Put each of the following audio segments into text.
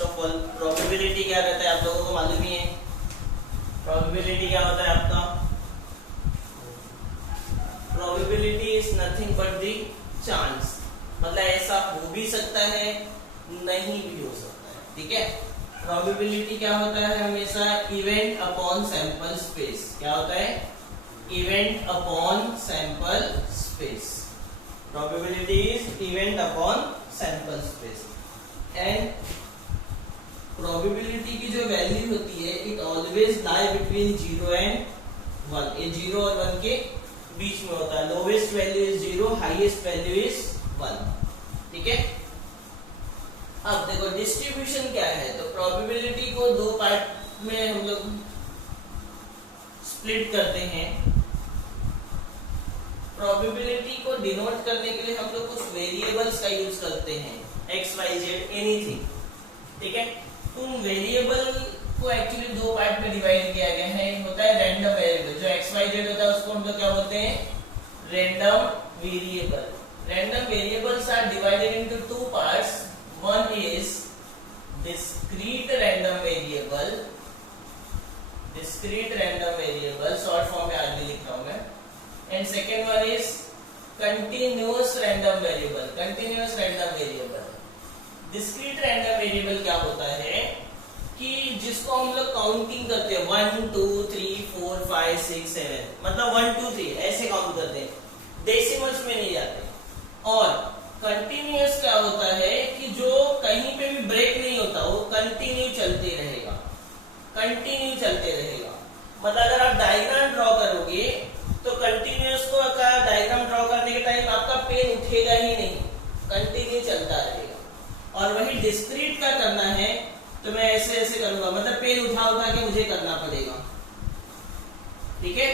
First of all probability क्या रहता है आप लोगों को मालूम ही है। प्रोबेबिलिटी क्या होता है आपका? Probability is nothing but the chance, मतलब ऐसा हो भी सकता है नहीं भी हो सकता है, ठीक है। प्रोबेबिलिटी क्या होता है हमेशा? Event upon sample space. क्या होता है? Event upon sample space. Probability is event upon sample space. And probability की जो वैल्यू होती है it always lie between 0 and 1। ये 0 और 1 के बीच में होता है। Lowest value is 0, highest value is 1, ठीक है। अब देखो डिस्ट्रीब्यूशन क्या है, तो प्रोबेबिलिटी को दो पार्ट में हम लोग स्प्लिट करते हैं। प्रोबेबिलिटी को डिनोट करने के लिए हम लोग कुछ वेरिएबल्स का यूज करते हैं, एक्स वाई जेड एनीथिंग, ठीक है। तुम वेरिएबल को एक्चुअली दो पार्ट में डिवाइड किया गया है। होता है रैंडम वेरिएबल, जो एक्स वाई जेड होता है उसको हम लोग क्या बोलते हैं? Random variable. Random variables are divided into two parts. One is discrete random variable, discrete random variable short form में आगे लिख रहा हूं मैं। And second one is continuous random variable, continuous random variable. Discrete random variable क्या होता है कि जिसको हम लोग काउंटिंग करते हैं 1 2 3 4 5 6 7, मतलब 1 2 3 ऐसे काउंट करते हैं, डेसिमल्स में नहीं जाते। और कंटिन्यूअस क्या होता है कि जो कहीं पे भी ब्रेक नहीं होता, वो कंटिन्यू चलते रहेगा, कंटिन्यू चलते रहेगा। मतलब अगर आप डायग्राम ड्रॉ करोगे तो कंटिन्यूअस को का डायग्राम ड्रॉ करने के टाइम आपका पेन उठेगा ही नहीं, कंटिन्यू चलता रहेगा। और वही डिस्क्रीट का करना है तो मैं ऐसे ऐसे करूंगा, मतलब पेन उठा उठा के मुझे करना पड़ेगा, ठीक है।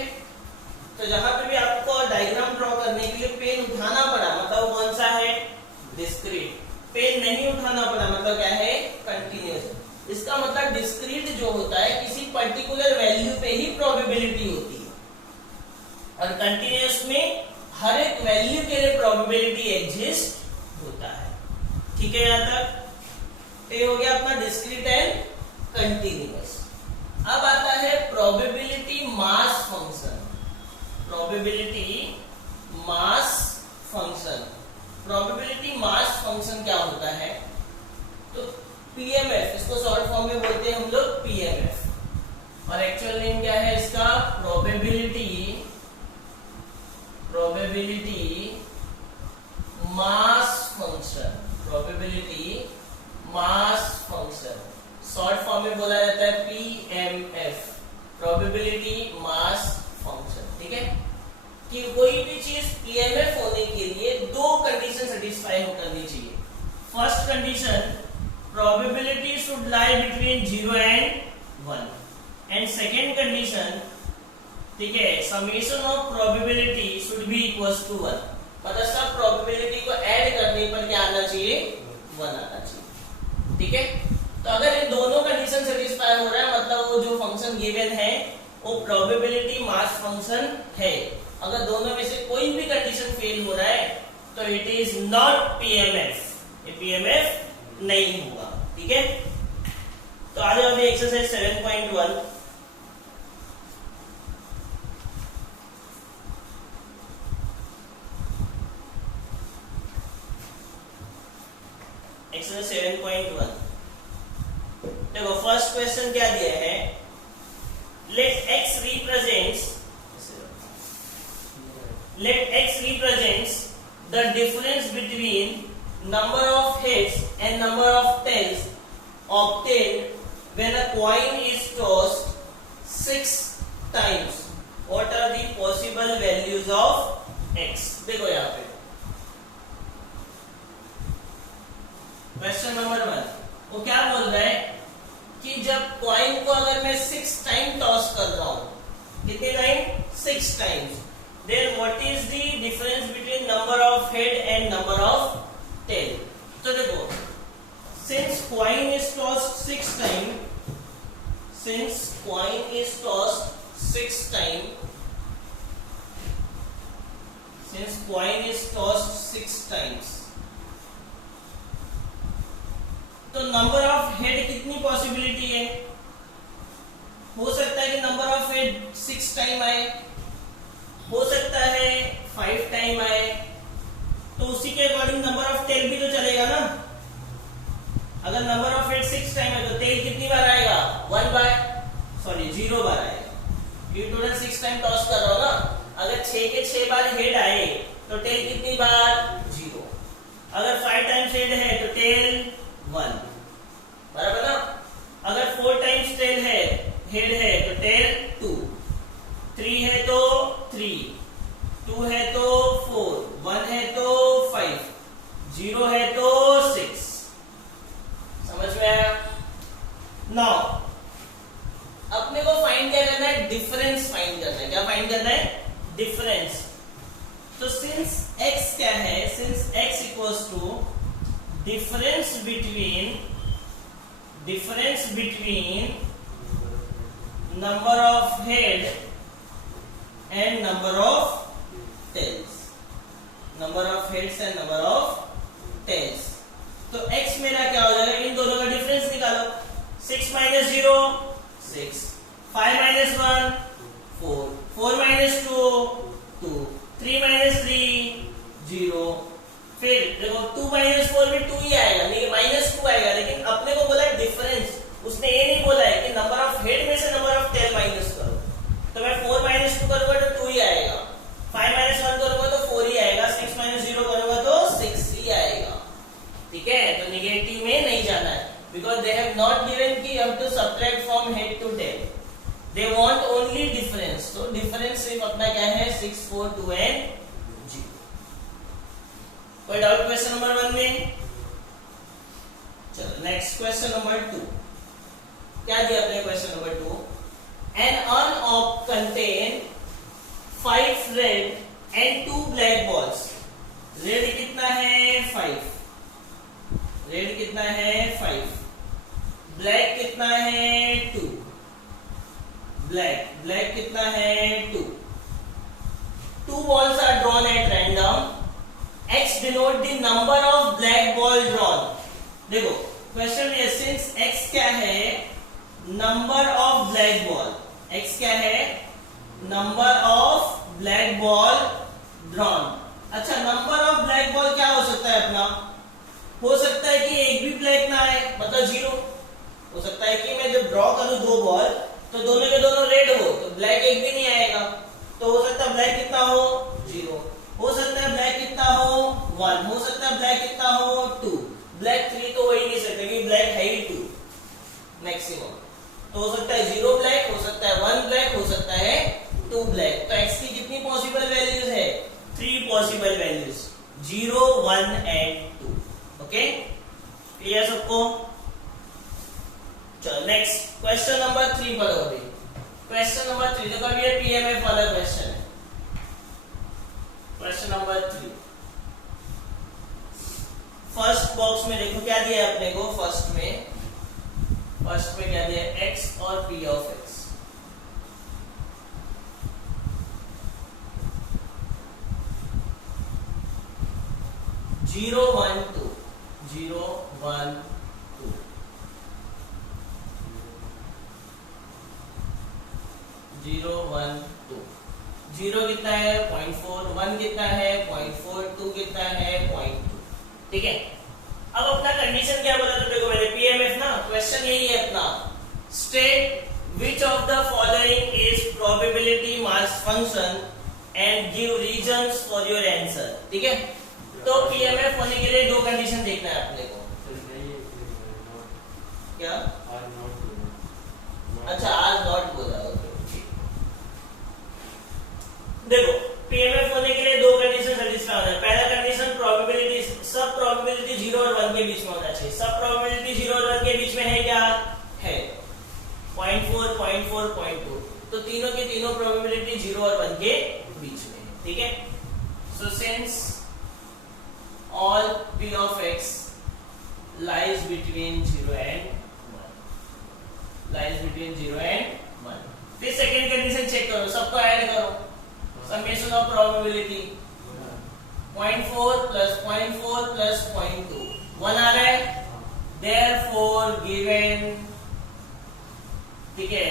तो जहां पे भी आपको डायग्राम ड्रॉ करने के लिए पेन उठाना पड़ा, मतलब वो कौन सा है? डिस्क्रीट। पेन नहीं उठाना पड़ा मतलब क्या है? कंटिन्यूअस। इसका मतलब डिस्क्रीट जो होता है किसी पर्टिकुलर वैल्यू पे ही प्रोबेबिलिटी होती है, और कंटिन्यूअस में हर एक वैल्यू के लिए प्रोबेबिलिटी एग्जिस्ट होता है, ठीक है। यहां तक ये हो गया अपना डिस्क्रीट एंड कंटिन्यूअस। अब आता है probability mass function. Probability mass function. Probability mass function क्या होता है? तो पीएमएफ, इसको शॉर्ट फॉर्म में बोलते हैं हम लोग पीएमएफ, और एक्चुअल नेम क्या है इसका? Probability mass function. Probability mass function short form में बोला जाता है पीएमएफ, प्रोबेबिलिटी मास फंक्शन, ठीक है। कि कोई भी चीज पीएमएफ होने के लिए दो कंडीशन सेटिस्फाई करनी चाहिए। First condition, probability should lie between 0 and 1, and second condition, ठीक है, summation of probability should be equals to 1, मतलब सब प्रोबेबिलिटी को ऐड करने पर क्या आना चाहिए? 1 आना चाहिए, ठीक है। तो अगर ये दोनों कंडीशन सेटिस्फाई हो रहा है मतलब वो जो फंक्शन गिवन है वो प्रोबेबिलिटी मास फंक्शन है। अगर दोनों में से कोई भी कंडीशन फेल हो रहा है तो इट इज नॉट पीएमएफ, ये पीएमएफ नहीं होगा, ठीक है। तो आज हम एक्सरसाइज 7.1 एक्सरसाइज 7.1 देखो, फर्स्ट क्वेश्चन क्या दिया है? Let x represents the difference between number of heads and number of tails obtained when a coin is tossed 6 times. What are the possible values of x? देखो यहाँ पे question number 1 वो क्या बोल रहा है कि जब कॉइन को अगर मैं 6 टाइम टॉस कर रहा हूं, कितने time? 6 times, then what is the difference between number of head and number of tail? तो देखो, since coin is tossed 6 times, since coin is tossed 6 times, since coin is tossed 6 times, तो number of head कितनी possibility है? हो सकता है कि number of head 6 time आए, हो सकता है 5 टाइम आए, तो उसी के अकॉर्डिंग नंबर ऑफ टेल भी तो चलेगा ना। अगर नंबर ऑफ हेड 6 टाइम है तो टेल कितनी बार आएगा? 0 बार आएगा। ये टोटल 6 टाइम टॉस कर रहा हो ना। अगर 6 के 6 बार हेड आए तो टेल कितनी बार? 0। अगर 5 टाइम्स हेड है तो टेल 1, बराबर ना। अगर 4 टाइम्स टेल है, हेड है तो टेल 2, 3 है तो 3, 2 है तो 4, 1 है तो 5, 0 है तो 6। समझ में आया? नाउ अपने को फाइंड क्या करना है? डिफरेंस फाइंड करना है। क्या फाइंड करना है? डिफरेंस। तो सिंस x क्या है? Since x equals to difference between number of head and number of tails, number of heads and number of tails. तो x मेरा क्या हो जाएगा? इन दोनों का डिफरेंस निकालो। 6 माइनस 0 6, 5 माइनस 1 4, 4 माइनस 2 2, 3 माइनस 3 0। फिर देखो 2 माइनस 4 भी 2 ही आएगा, नहीं माइनस 2 आएगा, लेकिन अपने को बोला है डिफरेंस। उसने ये नहीं बोला है कि नंबर ऑफ हेड में से नंबर ऑफ टेल माइनस करो। तो मैं 4 माइनस 2 करूंगा तो 2 ही आएगा, 5 माइनस 1 करूंगा तो 4 ही आएगा, 6 माइनस 0 करूंगा तो 6 ही आएगा। ठीक है, तो नेगेटिव में नहीं जाना है, because they have not given कि you have to subtract from head to tail, they want only difference। तो difference सिर्फ अपना क्या है? 6, 4, 2 and 0। कोई डाउट क्वेश्चन नंबर 1 में? चलो नेक्स्ट क्वेश्चन नंबर 2। क्या दिया अपने question number 2? an envelope contain 5 red and 2 black balls। Red कितना है? 5। रेड कितना है? 5। ब्लैक कितना है? 2। ब्लैक कितना है? 2। 2 balls are drawn at random, x denote the number of black ball drawn। देखो क्वेश्चन में सिंस x क्या है? Number of black ball. x क्या है? Number of black ball drawn. अच्छा, नंबर ऑफ ब्लैक बॉल क्या हो सकता है अपना? हो सकता है कि एक भी ब्लैक ना आए, मतलब 0। हो सकता है कि मैं जब ड्रॉ करूं 2 बॉल तो दोनों के दोनों रेड हो, तो ब्लैक एक भी नहीं आएगा। तो हो सकता है ब्लैक कितना हो? 0। हो सकता है ब्लैक कितना हो? 1। हो सकता है ब्लैक कितना हो? 2। ब्लैक 3 तो हो ही नहीं सकता क्योंकि ब्लैक है ही 2 मैक्सिमम। तो हो सकता है 0 ब्लैक, हो सकता है 1 ब्लैक, हो सकता है 2 ब्लैक। तो x की कितनी पॉसिबल वैल्यूज है? 3 possible values, 0, 1 and 2। Okay, clear सबको? चलो नेक्स्ट क्वेश्चन नंबर 3 पढ़ो अभी। क्वेश्चन नंबर 3 देखो, अभी ये पीएमएफ वाला क्वेश्चन है। क्वेश्चन नंबर 3 फर्स्ट बॉक्स में देखो क्या दिया है अपने को। फर्स्ट में क्या दिया है? x और p ऑफ x। जीरो 1 2 0 1 2 0 1 2। 0 कितना है? 0.4। 1 कितना है? 0.4। 2 कितना है? 0.2। ठीक है, अब अपना कंडीशन क्या बोला था? देखो मैंने पीएमएफ ना, क्वेश्चन यही है अपना। State which of the following is probability mass function and give reasons for your answer. ठीक है, तो पीएमएफ होने के लिए 2 कंडीशन देखना है अपने को। क्या? अच्छा, आज नॉट बोला। देखो पीएमएफ होने के लिए 2 कंडीशन सेटिस्फाई होना है। पहला कंडीशन प्रोबेबिलिटी, सब प्रोबेबिलिटी 0 और 1 के बीच में होना चाहिए। सब प्रोबेबिलिटी 0 और 1 के बीच में है क्या? है 0.4 0.4 0.2। तो तीनों की तीनों प्रोबेबिलिटी 0 और 1 के बीच में है। ठीक है, so since all p of x lies between 0 and 1। फिर सेकेंड कंडीशन चेक करो, सबको ऐड करो। Summation of probability 0.4 plus 0.4 plus 0.2 1 आ रहा है। therefore given, ठीक है,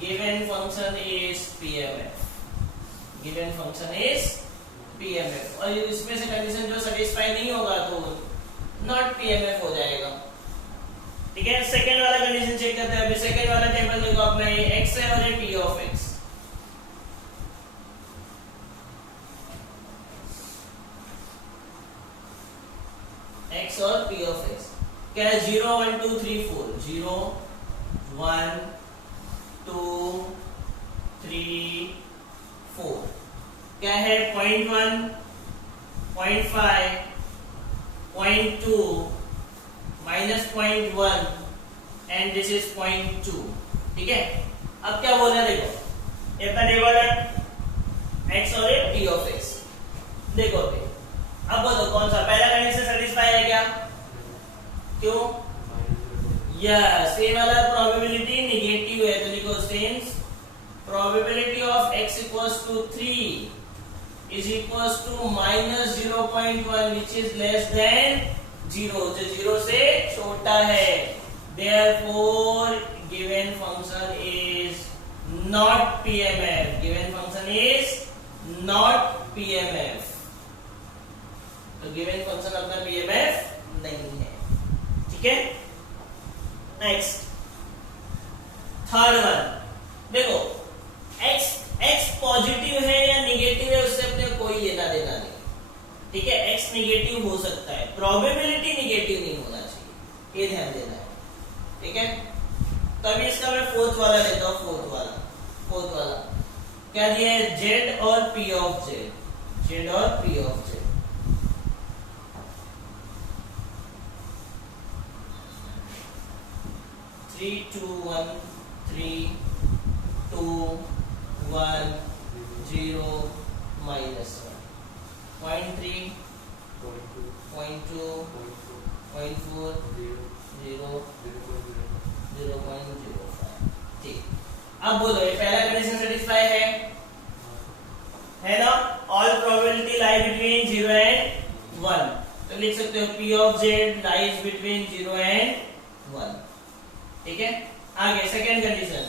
given function is PMF, given function is PMF। और इसमें से कंडीशन जो सेटिस्फाई नहीं होगा तो नॉट PMF हो जाएगा। ठीक है, सेकंड वाला कंडीशन चेक करते हैं। अभी सेकंड वाला टेबल देखो अपना, ये x है और ये P ऑफ x, x और P ऑफ x क्या है, 0 1 2 3 4, 0 1 2 3 4 क्या है, 0.1 0.5 0.2 -0.1 एंड दिस इज 0.2। ठीक है, अब क्या बोल रहे हैं, देखो ये अपना टेबल है x और ये P ऑफ x। देखो अब बोलो कौन सा पहला कंडीशन सेटिस्फाई है क्या, क्यों, यस ये वाला प्रोबेबिलिटी नेगेटिव है, तो लिखो since probability of x equals to 3 is equals to -0.1 which is less than 0, जो 0 से छोटा है, therefore given function is not PMF, given function is not PMF, तो गिवन फंक्शन अपना PMF नहीं है। ठीक है, नेक्स्ट थर्ड वन देखो, x पॉजिटिव है या नेगेटिव है उससे अपने कोई लेना देना नहीं। ठीक है, x नेगेटिव हो सकता है, प्रोबेबिलिटी नेगेटिव नहीं होना चाहिए, ये ध्यान देना है। ठीक है, तो अभी इसका मैं फोर्थ वाला लेता हूं, फोर्थ वाला क्या दिया है, z और p ऑफ z, z और p ऑफ z। 3 2 1 3 2 1 0 -1 0.3 0.2 0.4 0 0.05। ठीक, अब बोलो ये पहला कंडीशन सेटिस्फाई है ना, all probability lie between 0 and 1, तो लिख सकते हो P of z lies between 0 and 1। ठीक है, आगे सेकेंड कंडीशन,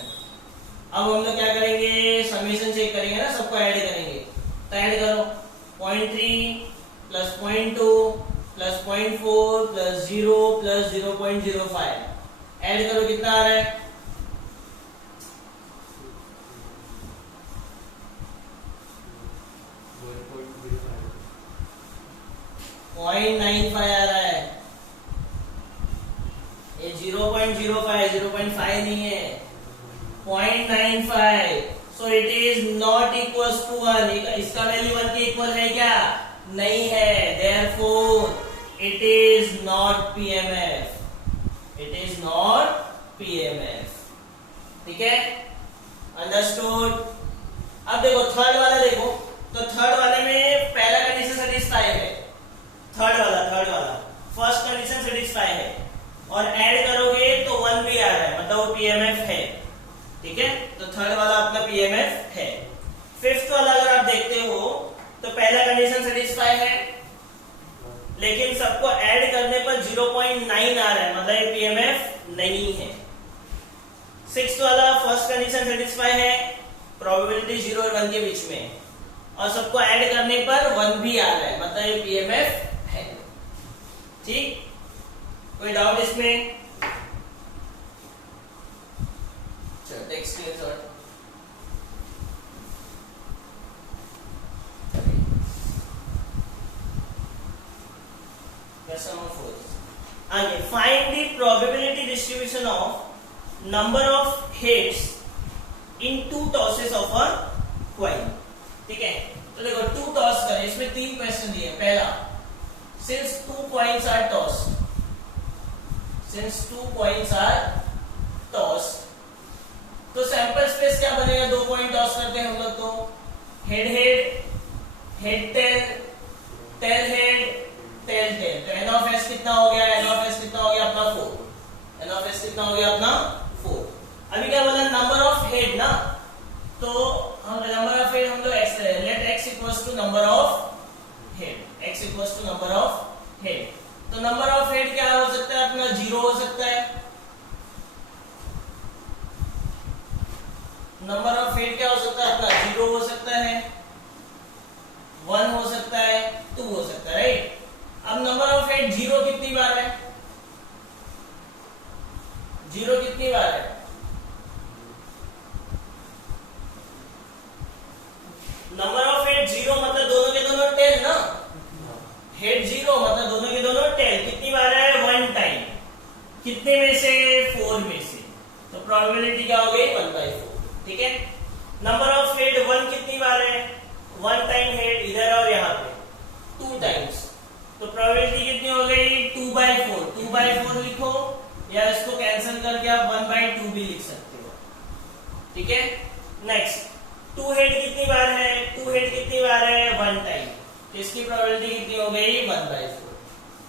अब हम लोग क्या करेंगे, समेशन चेक करेंगे ना, सबको ऐड करेंगे, तो ऐड करो 0.3 plus 0.2 plus 0.4 plus 0 plus 0.05, add करो कितना आ रहा है, 0.95 आ रहा है, ये 0.05 0.5 नहीं है, 0.95, so it is not equals to 1, इसका वैल्यू 1 के इक्वल है क्या, नहीं है, therefore it is not PMF, it is not PMF। ठीक है, अंडरस्टूड। अब देखो थर्ड वाला देखो, तो थर्ड वाले में पहला कंडीशन सेटिस्फाई है, थर्ड वाला फर्स्ट कंडीशन सेटिस्फाई है, और ऐड करोगे तो 1 भी आ रहा है, मतलब वो PMF है। ठीक है, तो थर्ड वाला अपना PMF है। फिफ्थ वाला अगर आप देखते हो तो पहला कंडीशन सेटिस्फाई है, लेकिन सबको ऐड करने पर 0.9 आ रहा है, मतलब ये PMF नहीं है। सिक्स्थ वाला फर्स्ट कंडीशन सेटिस्फाई है, प्रोबेबिलिटी 0 और 1 के बीच में, और सबको ऐड करने पर 1 भी आ रहा है, मतलब ये PMF है। ठीक, कोई डाउट इसमें? चलो टेक्स्ट स्क्रीनशॉट। क्वेश्चन नंबर 4, आगे find the probability distribution of number of heads in 2 tosses of a coin. ठीक है, तो देखो 2 टॉस करें, इसमें 3 क्वेश्चन दिए। पहला, since 2 coins are tossed, since 2 coins are tossed, तो सैंपल स्पेस क्या बनेगा, 2 कॉइन टॉस करते हैं हम लोग, तो head head head tail tail head tail tail, तो n ऑफ s कितना हो गया, n ऑफ s कितना हो गया अपना 4, n ऑफ s कितना हो गया अपना 4। अभी क्या बोला, नंबर ऑफ हेड ना, तो हम नंबर ऑफ हेड हम लोग let x equals to number of head, x equals to number of head, तो तो नंबर ऑफ हेड क्या हो सकता है अपना, 0 हो सकता है। नंबर ऑफ हेड क्या हो सकता है अपना, 0 हो सकता है, 1 हो सकता है, 2 हो सकता है, राइट। अब नंबर ऑफ हेड 0 कितनी बार है, 0 कितनी बार है, नंबर ऑफ हेड 0 मतलब दोनों के दोनों टेल ना, हेड 0 मतलब दोनों के दोनों टेल, कितनी बार है, 1 टाइम, कितने में से, 4 में से, तो प्रोबेबिलिटी क्या हो गई, 1/4, ठीक है। नंबर ऑफ हेड 1 कितनी बार है, 1 टाइम हेड इधर और यहाँ पे 2 टाइम्स, तो प्रोबेबिलिटी कितनी हो गई, 2/4, 2/4 लिखो, या इसको कैंसिल करके आप 1/2 भी लिख सकते हो, ठीक है। नेक्स्ट 2 हेड कितनी बार है, 2 हेड कितनी बार है, 1 टाइम, तो इसकी प्रोबेबिलिटी कितनी हो गई, 1/4,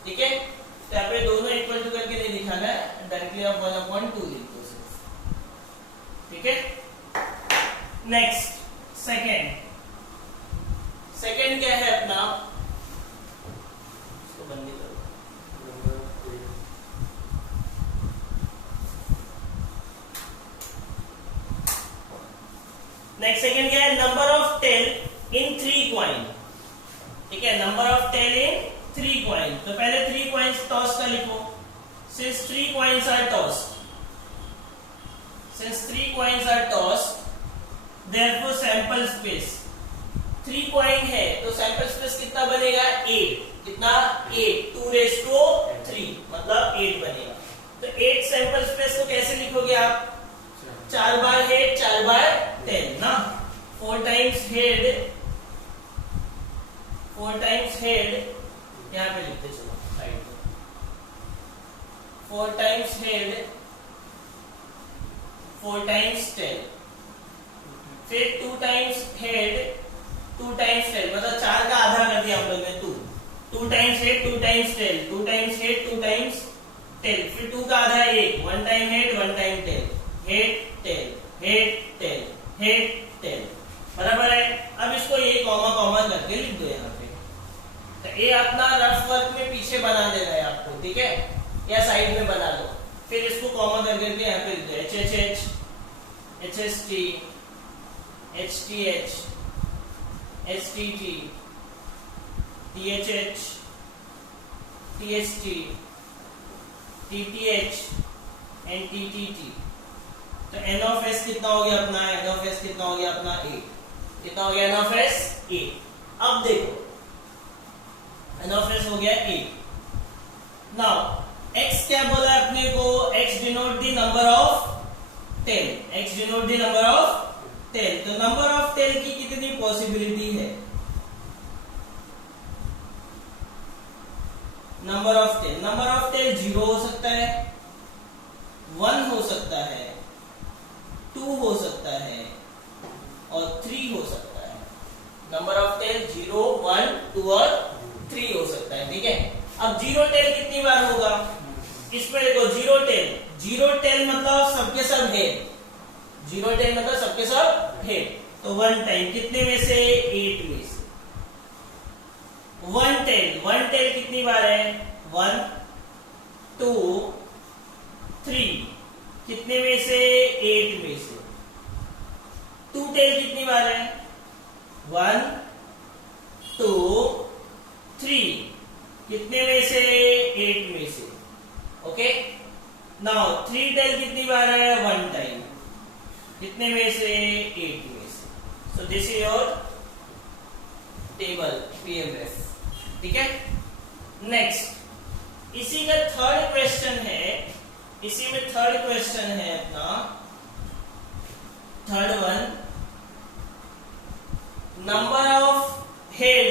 ठीक है। तो यहाँ पे दोनों इक्वल टू करके नहीं दिखाना है, डायरेक्टली आप 1/2 लिख दो सिर्फ, ठीक है। नेक्स्ट सेकंड क्या है अपना, इसको बंद करो, नेक्स्ट सेकंड क्या है, number of tail in 3 coin, ठीक है, number of tail in 3 coin, तो पहले 3 कॉइन्स टॉस का लिखो, since 3 coins are tossed, since 3 coins are tossed, therefore sample space 3 coin है, तो sample space कितना बनेगा, 8, कितना 8, 2/3 मतलब 8 बनेगा। तो 8 sample space को कैसे लिखोगे आप, 4 बार हेड 4 बार टेल ना, 4 times head, 4 times head, यहाँ पे लिखते चलो साइड में, 4 times head 4 times tail, फिर 2 times head 2 times tail, मतलब 4 का आधा कर दिया हम लोग ने 2 times head 2 times tail, 2 times head 2 times tail, फिर 2 का आधा 1 time head 1 time tail, head tail head tail head tail, बराबर है। अब इसको ये कॉमा कॉमा करके लिख दो यहाँ पे, तो ये अपना रफ वर्क में पीछे बना देना है आपको, ठीक है, या साइड में बना लो, फिर इसको कॉमा करके यहाँ पे लिख दो, HHH HST HTH STT THH TST TTH and TTT। तो N of S कितना हो गया अपना, N of S कितना हो गया अपना 8, कितना हो गया N of S 8। अब देखो N of S हो गया 8। नाउ X क्या बोला अपने को, X denote the number of tail, X denote the number of tail, तो नंबर ऑफ टेल की कितनी पॉसिबिलिटी है, नंबर ऑफ टेल 0 हो सकता है, 1 हो सकता है, 2 हो सकता है और 3 हो सकता है। नंबर ऑफ टेल 0, 1, 2 और 3 हो सकता है, ठीक है। अब 0 टेल कितनी बार होगा, इसमें देखो 0 टेल मतलब सबके सब हेड, 0 टेल मतलब सबके सब हेड, तो 1 टाइम, कितने में से, 8 में से। 1 टेल कितनी बार है, 1, 2, 3, कितने में से, 8 में से। 2 टेल कितनी बार है, 1, 2, 3, कितने में से, 8 में से, ओके। नाउ 3 टेल कितनी बार है, 1 टाइम, कितने में से, 8 में से। So this is your table PMF, ठीक है। नेक्स्ट इसी का थर्ड क्वेश्चन है, इसी में थर्ड क्वेश्चन है अपना, third one, number of head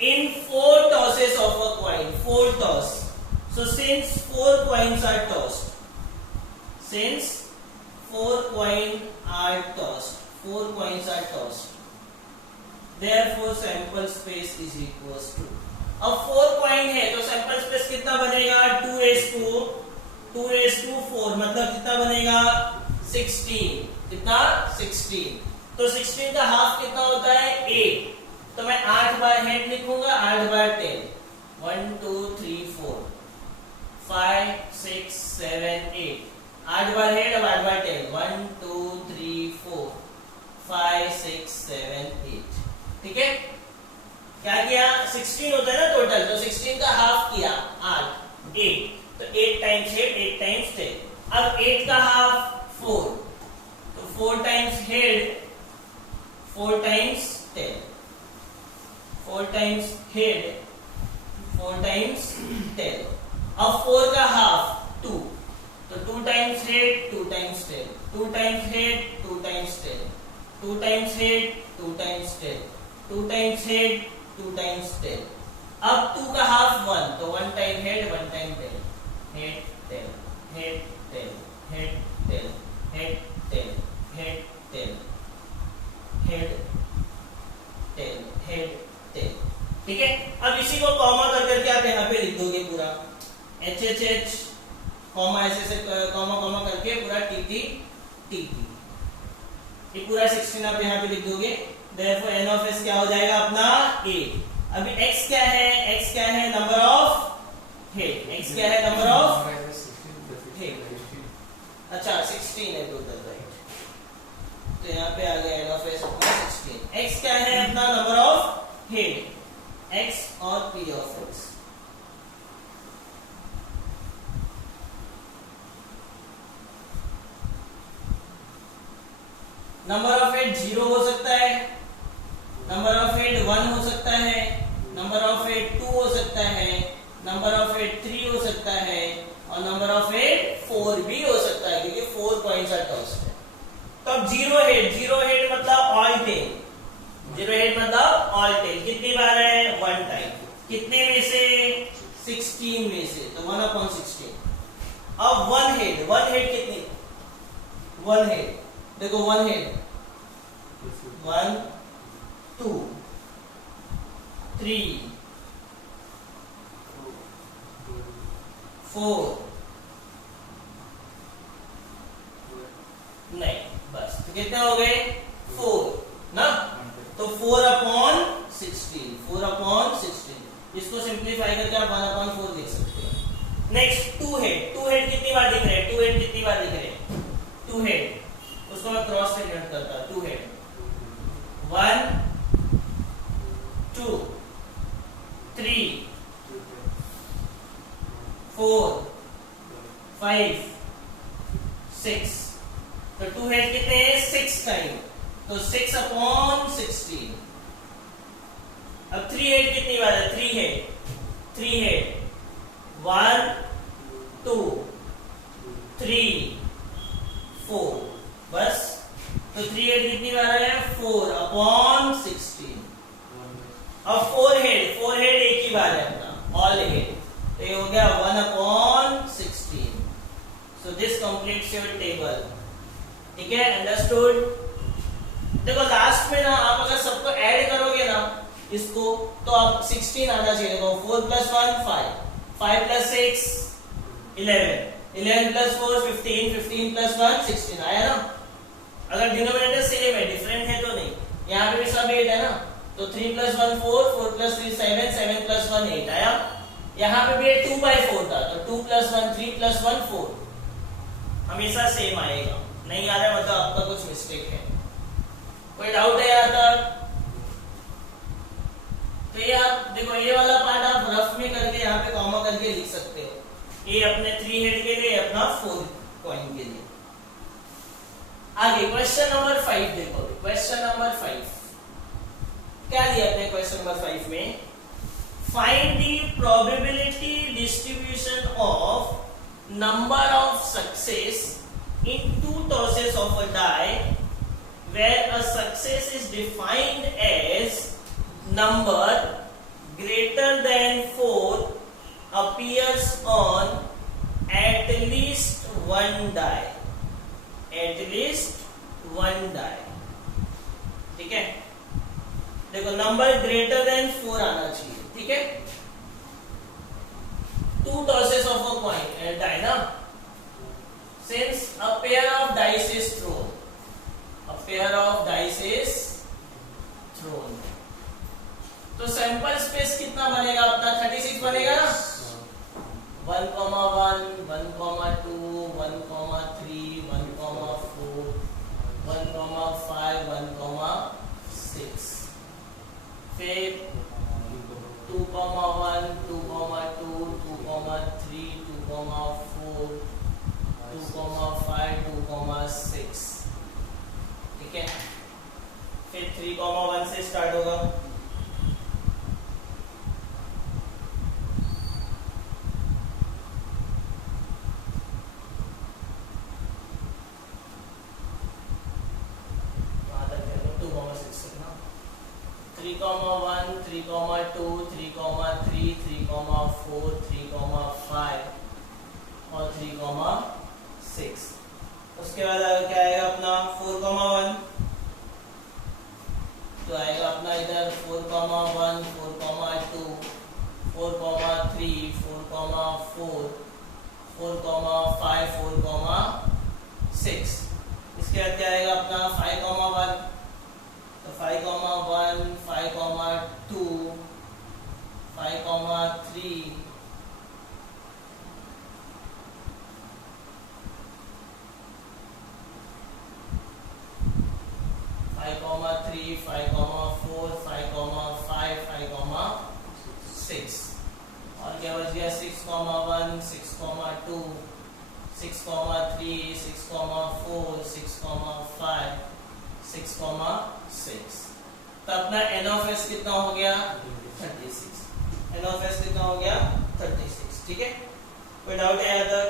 in 4 tosses of a coin, 4 toss. So since 4 coins are tossed, since 4 coins are tossed, therefore sample space is equals to, अब 4 coin है तो sample space कितना बनेगा, 2:4, मतलब कितना बनेगा, 16, कितना, 16, तो 16 का हाफ कितना होता है, 8, तो मैं 8 बार हेड लिखूंगा, 8 बार टेल, 1 2 3 4, 5 6 7 8 8 बार हेड, अब 8 बार टेल, 1 2 3 4 5 6 7 8। ठीक है, क्या किया, 16 होता है ना टोटल, तो 16 का हाफ किया 8, तो 8 टाइम्स हेड 8 टाइम्स टेल। अब 8 का हाफ 4, तो 4 times head 4 times tail, 4 times head 4 times tail. अब 4 का हाफ 2, तो 2 times head 2 times tail, 2 times head 2 times tail, 2 times head 2 times tail, 2 times head 2 times tail. अब 2 का हाफ 1, तो 1 time head 1 time tail, head tail head tail head tail head tail head tail head tail head tell. ठीक है, अब इसी को comma कर करके आप यहाँ पे लिख दोगे पूरा एच एच एच कॉमा, ऐसे कॉमा कॉमा करके पूरा टी टी टी टी, ये पूरा 16 आप यहाँ पे लिख दोगे। Therefore n of s क्या हो जाएगा अपना 8। अभी x क्या है, x क्या है, नंबर ऑफ हेड, x क्या है, नंबर ऑफ हेड। अच्छा 16 है टोटल, राइट, तो यहाँ पे आ गया n of s अपना 16। x क्या है अपना नंबर ऑफ हेड, x और p of x। Number of head 0 हो सकता है, नंबर ऑफ हेड 1 हो सकता है, नंबर ऑफ हेड 2 हो सकता है, नंबर ऑफ हेड 3 हो सकता है, और नंबर ऑफ हेड 4 भी हो सकता है, क्योंकि 4 पॉइंट्स आर टॉस्ड है। तो अब 0 हेड मतलब ऑल टेल, 0 हेड मतलब ऑल टेल कितनी बार है, 1 टाइम, कितने में से, 16 में से, तो 1/16। अब 1 हेड कितनी, 1 हेड देखो, 1 हेड 1 2 3 4 नहीं, बस तो कितने हो गए, 4 ना, तो 4/16, 4/16, इसको सिंप्लीफाई करके आप 1/4 लिख सकते हो। नेक्स्ट 2 हेड कितनी बार दिख रहे हैं, 2 हेड कितनी बार दिख रहे हैं, 2 हेड, उसको मैं क्रॉस से नोट करता हूं, 2 हेड 1 2 3 4 5 6, तो 2 हेड कितने हैं, 6 टाइम, तो 6/16। अब 3 हेड कितनी बार है, 3 हेड 1 2 3 4, बस, तो 3 हेड कितनी बार है, 4/16। अब 4 हेड एक ही बार है अपना, ऑल हेड, तो ये हो गया 1/16। So this completes your table. ठीक है, अंडरस्टूड। देखो लास्ट में ना आप अगर सबको ऐड करोगे ना इसको, तो आप 16 आना चाहिए। देखो 4 + 1 5, 5 + 6 11, 11 + 4 15, 15 + 1 16 आया ना। अगर डिनोमिनेटर सेम है, डिफरेंट है तो नहीं, यहाँ पे भी सब 8 है ना, तो 3 + 1 4, 4 + 3 7, 7 + 1 8 आया। यहाँ पे भी 2/4 था, तो 2 + 1 3 + 1 4, हमेशा सेम आएगा। नहीं आ रहा है मतलब आपका कुछ मिस्टेक है। कोई डाउट है यहाँ तक? तो ये आप देखो, ये वाला पार्ट आप रफ में करके यहाँ पे कॉमा करके लिख सकते हो, ये अपने 3 हेड के लिए, अपना 4 पॉइंट के लिए। आगे क्वेश्चन नंबर 5 देखो, क्वेश्चन नंबर 5 क्या दिया अपने क्वेश्चन नंबर 5 में, find the probability distribution of number of success in 2 tosses of a die where a success is defined as number greater than 4 appears on at least one die, at least one die। ठीक है, देखो number greater than 4 आना चाहिए। ठीक है, 2 tosses of a coin die ना, since a pair of dice is thrown, a pair of dice is thrown, तो sample space कितना बनेगा अपना, 36 बनेगा ना। 1,1, 1,2, 1,3, 1,4, 1,5, 1,6, फिर 2,1, 2,2, 2,3, 2,4, 2,5, 2,6, ठीक है। फिर 3,1 से स्टार्ट होगा, थ्री कॉमा 1, 3,2, 3,3, 3,4, 3,5 और 3,6। उसके बाद क्या आएगा अपना 4,1, तो आएगा अपना इधर 4,1, 4,2, 4,3, 4,4, 4,5, 4,6। इसके बाद क्या आएगा अपना 5,1, तो 5,1, 5,2, 5,3, 5,3, 5,4, 5,5, 5,6 और क्या बच गया 6,1, 6,2, 6,3, 6,4, 6,5, 6,6। तो अपना n ऑफ s कितना हो गया 36। n ऑफ s कितना हो गया 36, ठीक है। कोई डाउट है यहाँ तक?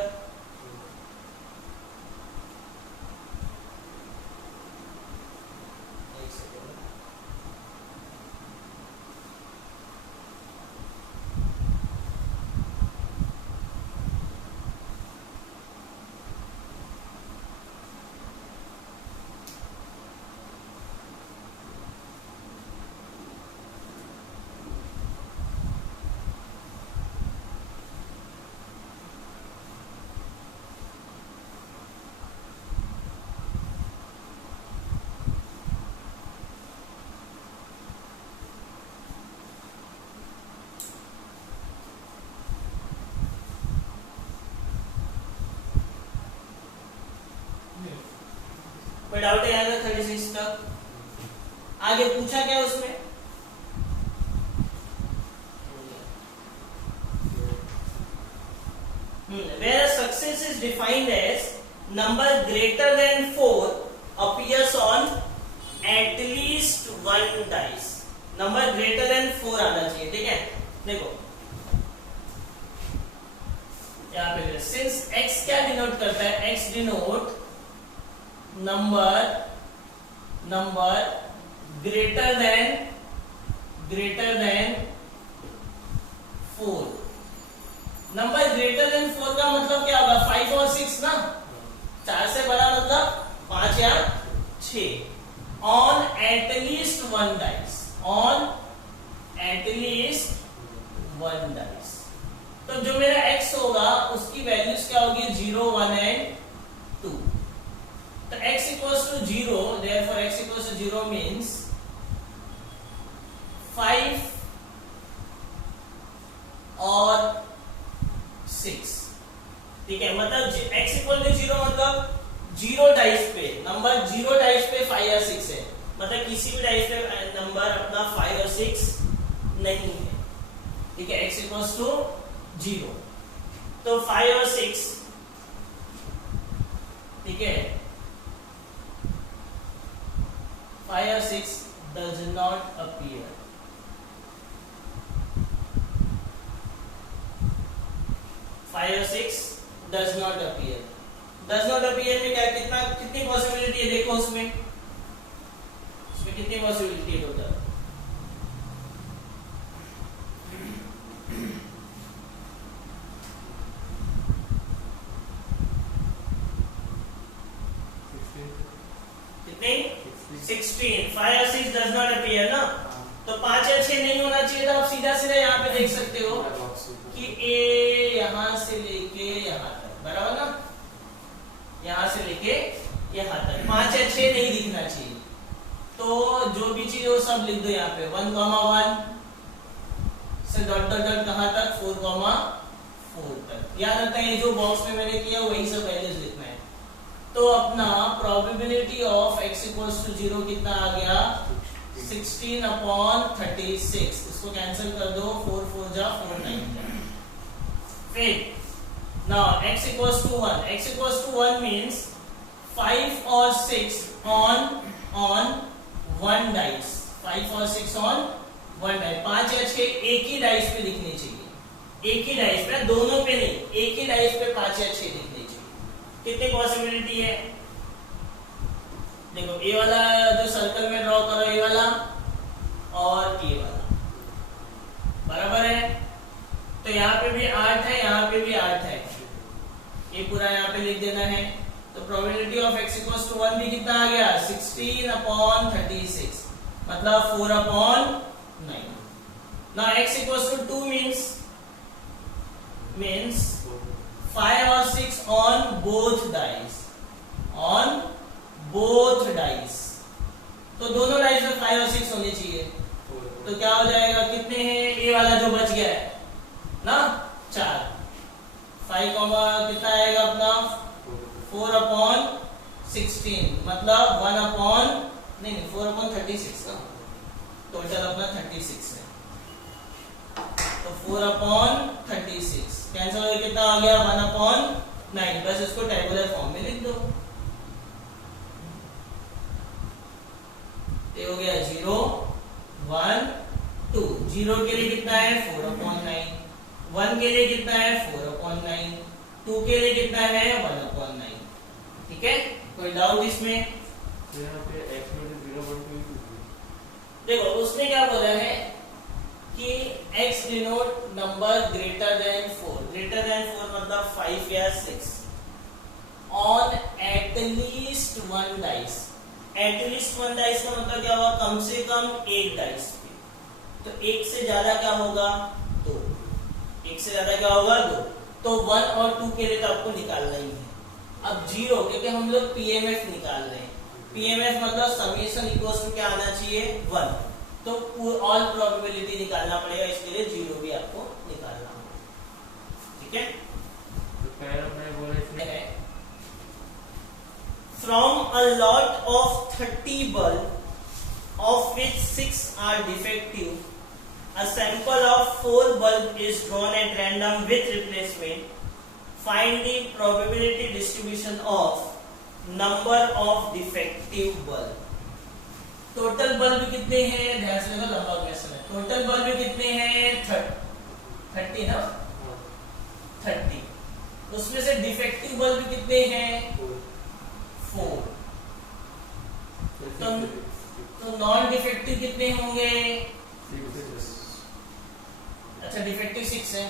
कोई डाउट है यहाँ 36 तक? आगे पूछा क्या उसमें? Where a success is defined as number greater than 4 appears on at least one dice. Number greater than 4 आना चाहिए, ठीक है। देखो यहाँ पे सिंस x क्या डिनोट करता है, x denote number greater than 4। Number greater than 4 का मतलब क्या होगा 5 और 6 ना, 4 से बड़ा मतलब 5 या 6। On at least one dice, on at least one dice. तो जो मेरा x होगा उसकी वैल्यूज क्या होगी 0, 1 एंड 2। तो x equals to 0, therefore x equals to 0 means 5 और 6, ठीक है। मतलब x equal to 0 मतलब 0 डाइस पे नंबर 0 डाइस पे 5 या 6 है, मतलब किसी भी डाइस पे नंबर अपना 5 और 6 नहीं है, ठीक है। x equals to 0, तो 5 और 6, ठीक है। 5 or 6 does not appear. 5 or 6 does not appear. Does not appear में क्या कितनी पॉसिबिलिटी है देखो उसमें कितनी पॉसिबिलिटी है टोटल। कितनी 16। 5 और 6 does not appear ना, तो 5 या 6 नहीं होना चाहिए। तो आप सीधा सीधा यहाँ पे देख सकते हो कि a यहाँ से लेके यहाँ तक बराबर ना, यहाँ से लेके यहाँ तक 5 या 6 नहीं दिखना चाहिए। तो जो भी चीज वो सब लिख दो यहाँ पे 1,1 से डॉट डॉट डॉट कहाँ तक 4,4 तक। याद रखना है जो बॉक्स में मैंने किया वही सब वैल्यूज लिखना है। तो अपना probability of x equals to 0 कितना आ गया 16/36। इसको कैंसिल कर दो, 4 4 जा 4 9 जा। फिर now x equals to 1, x equals to 1 means 5 और 6 on one dice, 5 और 6 on one dice। 5 या 6 एक ही डाइस पे लिखनी चाहिए, एक ही डाइस पे, दोनों पे नहीं, एक ही डाइस पे 5 या 6 लिखनी चाहिए। कितनी पॉसिबिलिटी है देखो, ये वाला जो सर्कल में ड्रॉ करो, ये वाला और ये वाला बराबर है, तो यहाँ पे भी 8 है, यहाँ पे भी 8 है, ये पूरा यहाँ पे लिख देना है। तो probability of x equals to 1 भी कितना आ गया 16/36, मतलब 4/9। Now x equals to 2 means 5 और 6 on both dice, on both dice। तो दोनों डाइस में 5 और 6 होने चाहिए। तो क्या हो जाएगा, कितने हैं, ये वाला जो बच गया है ना 4, 5 कितना आएगा अपना 4/16, मतलब 4/36 का टोटल अपना 36 है। तो 4/36 कैंसिल हो कितना आ गया 1/9। बस इसको टेबुलर फॉर्म में लिख दो। ये हो गया 0 1 2। 0 के लिए कितना है 4/9, 1 के लिए कितना है 4/9, 2 के लिए कितना है 1/9। ठीक है, कोई डाउट इसमें? देखो उसने क्या बोला है कि x denote number greater than 4, greater than 4 मतलब 5 या 6 on at least 1 dice. At least 1 dice का मतलब क्या हुआ, कम से कम 1 डाइस पे। तो 1 से ज्यादा क्या होगा 2, 1 से ज्यादा क्या होगा 2। तो 1 और 2 के लिए तो आपको निकालना ही है। अब 0 क्योंकि हम लोग पीएमएफ निकाल रहे हैं, पीएमएफ मतलब समेशन इक्वल्स टू क्या आना चाहिए 1। तो ऑल प्रोबेबिलिटी निकालना पड़ेगा, इसके लिए 0 भी आपको निकालना होगा। ठीक है, तो from a lot of 30 bulb of which 6 are defective, a sample of 4 bulb is drawn at random with replacement. Find the probability distribution of number of defective bulb। Total bulb कितने हैं, ध्यान से देखो, लंबा क्वेश्चन है। Total bulb कितने हैं 30 ना, 30। उसमें से डिफेक्टिव बल्ब कितने हैं 4। तो नॉन डिफेक्टिव कितने होंगे, अच्छा डिफेक्टिव 6 है,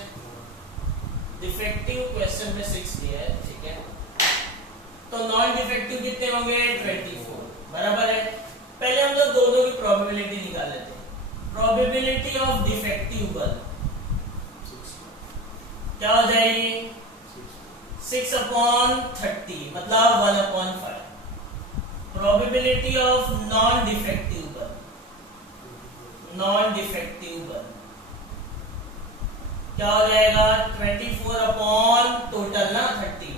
डिफेक्टिव क्वेश्चन में 6 दिया है। ठीक है, तो नॉन डिफेक्टिव कितने होंगे 24, बराबर है। पहले हम लोग दोनों की प्रोबेबिलिटी निकाल लेते हैं। प्रोबेबिलिटी ऑफ डिफेक्टिव बल्ब क्या हो जाएगी 6/30 मतलब 1/5। Probability of non defective bulb, non defective bulb क्या हो जाएगा 24/टोटल ना 30,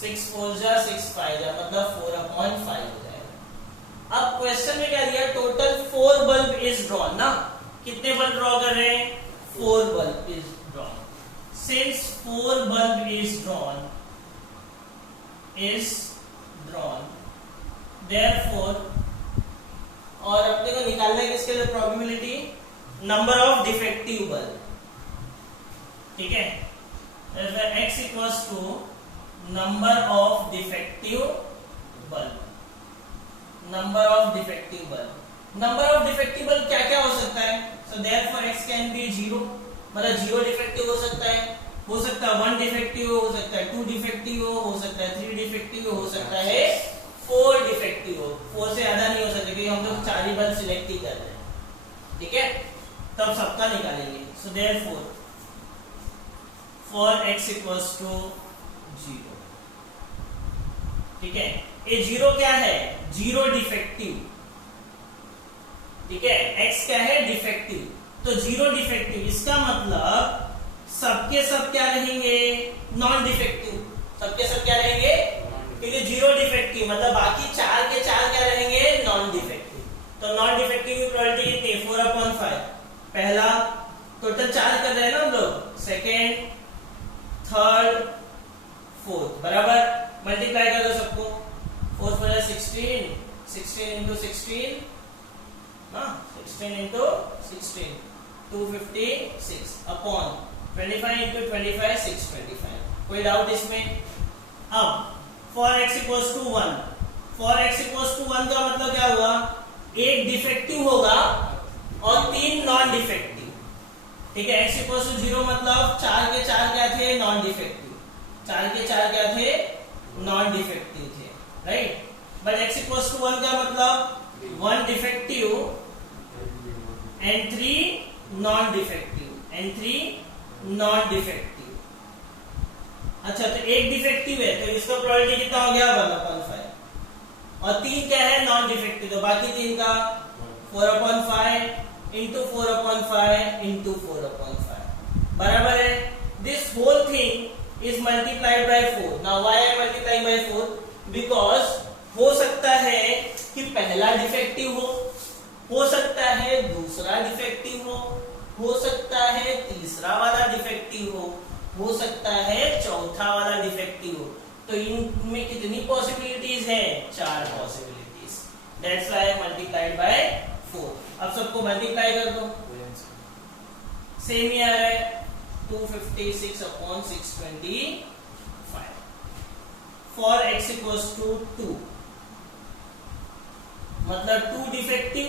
6 4 जा 6 5 जा मतलब 4/5 हो जाएगा। अब क्वेश्चन में क्या दिया, टोटल 4 बल्ब इज ड्रॉन ना, कितने बल्ब ड्रॉ कर रहे हैं 4 bulb is drawn. Since 4 bulb is drawn therefore, और अपने को निकालना है किसके लिए probability, number of defective bulb. ठीक है, x equals to number of defective bulb, number of defective bulb. Number of defective bulb क्या क्या हो सकता है, so therefore x can be 0, मतलब 0 डिफेक्टिव हो सकता है 1 डिफेक्टिव हो सकता है 2 डिफेक्टिव हो सकता है 3 डिफेक्टिव हो सकता है 4 डिफेक्टिव हो। 4 से ज्यादा नहीं हो सकता क्योंकि हम लोग 4 ही बल्ब सिलेक्ट ही कर रहे हैं। ठीक है, तब सबका निकालेंगे। So therefore for x equals to 0। ठीक है, ये 0 क्या है 0 डिफेक्टिव। ठीक है, x क्या है डिफेक्टिव, तो 0 डिफेक्टिव, इसका मतलब सबके सब क्या रहेंगे, नॉन डिफेक्टिव। सबके सब क्या रहेंगे, क्योंकि 0 डिफेक्टिव मतलब बाकी 4 के 4 क्या रहेंगे, नॉन डिफेक्टिव। तो नॉन डिफेक्टिव की प्रोबेबिलिटी कितनी, 4/5। पहला टोटल 4 कर रहे हैं ना हम लोग, सेकेंड, थर्ड, फोर्थ, बराबर। मल्टीप्लाई कर दो सबको, 4 4 16, 16 into 16, 16 into 16, 256 अपॉन 25 into 25, 625। कोई डाउट इसमें? अब for x equals to 1, for x equals to 1 का मतलब क्या हुआ, एक डिफेक्टिव होगा और 3 नॉन डिफेक्टिव। ठीक है, x equals to 0 मतलब 4 के 4 क्या थे, नॉन डिफेक्टिव। 4 के 4 क्या थे, नॉन डिफेक्टिव थे, right. But x equals to 1 का मतलब 1 defective and 3 non defective and 3 non defective. अच्छा, तो एक डिफेक्टिव है तो इसका प्रोबेबिलिटी कितना हो गया, 1/5। और 3 क्या है, नॉन डिफेक्टिव, तो बाकी 3 का 4/5 into 4/5 into 4/5, बराबर है। This whole thing is multiplied by 4। Now why I multiply by 4, because हो सकता है कि पहला डिफेक्टिव हो सकता है दूसरा डिफेक्टिव हो सकता है तीसरा वाला डिफेक्टिव हो सकता है चौथा वाला डिफेक्टिव हो। तो इनमें कितनी पॉसिबिलिटीज है, 4 possibilities. That's why multiplied by 4। अब सबको मल्टीप्लाई कर दो, सेम ही आ रहा है, 256 upon 625 for x equals to 2, मतलब 2 defective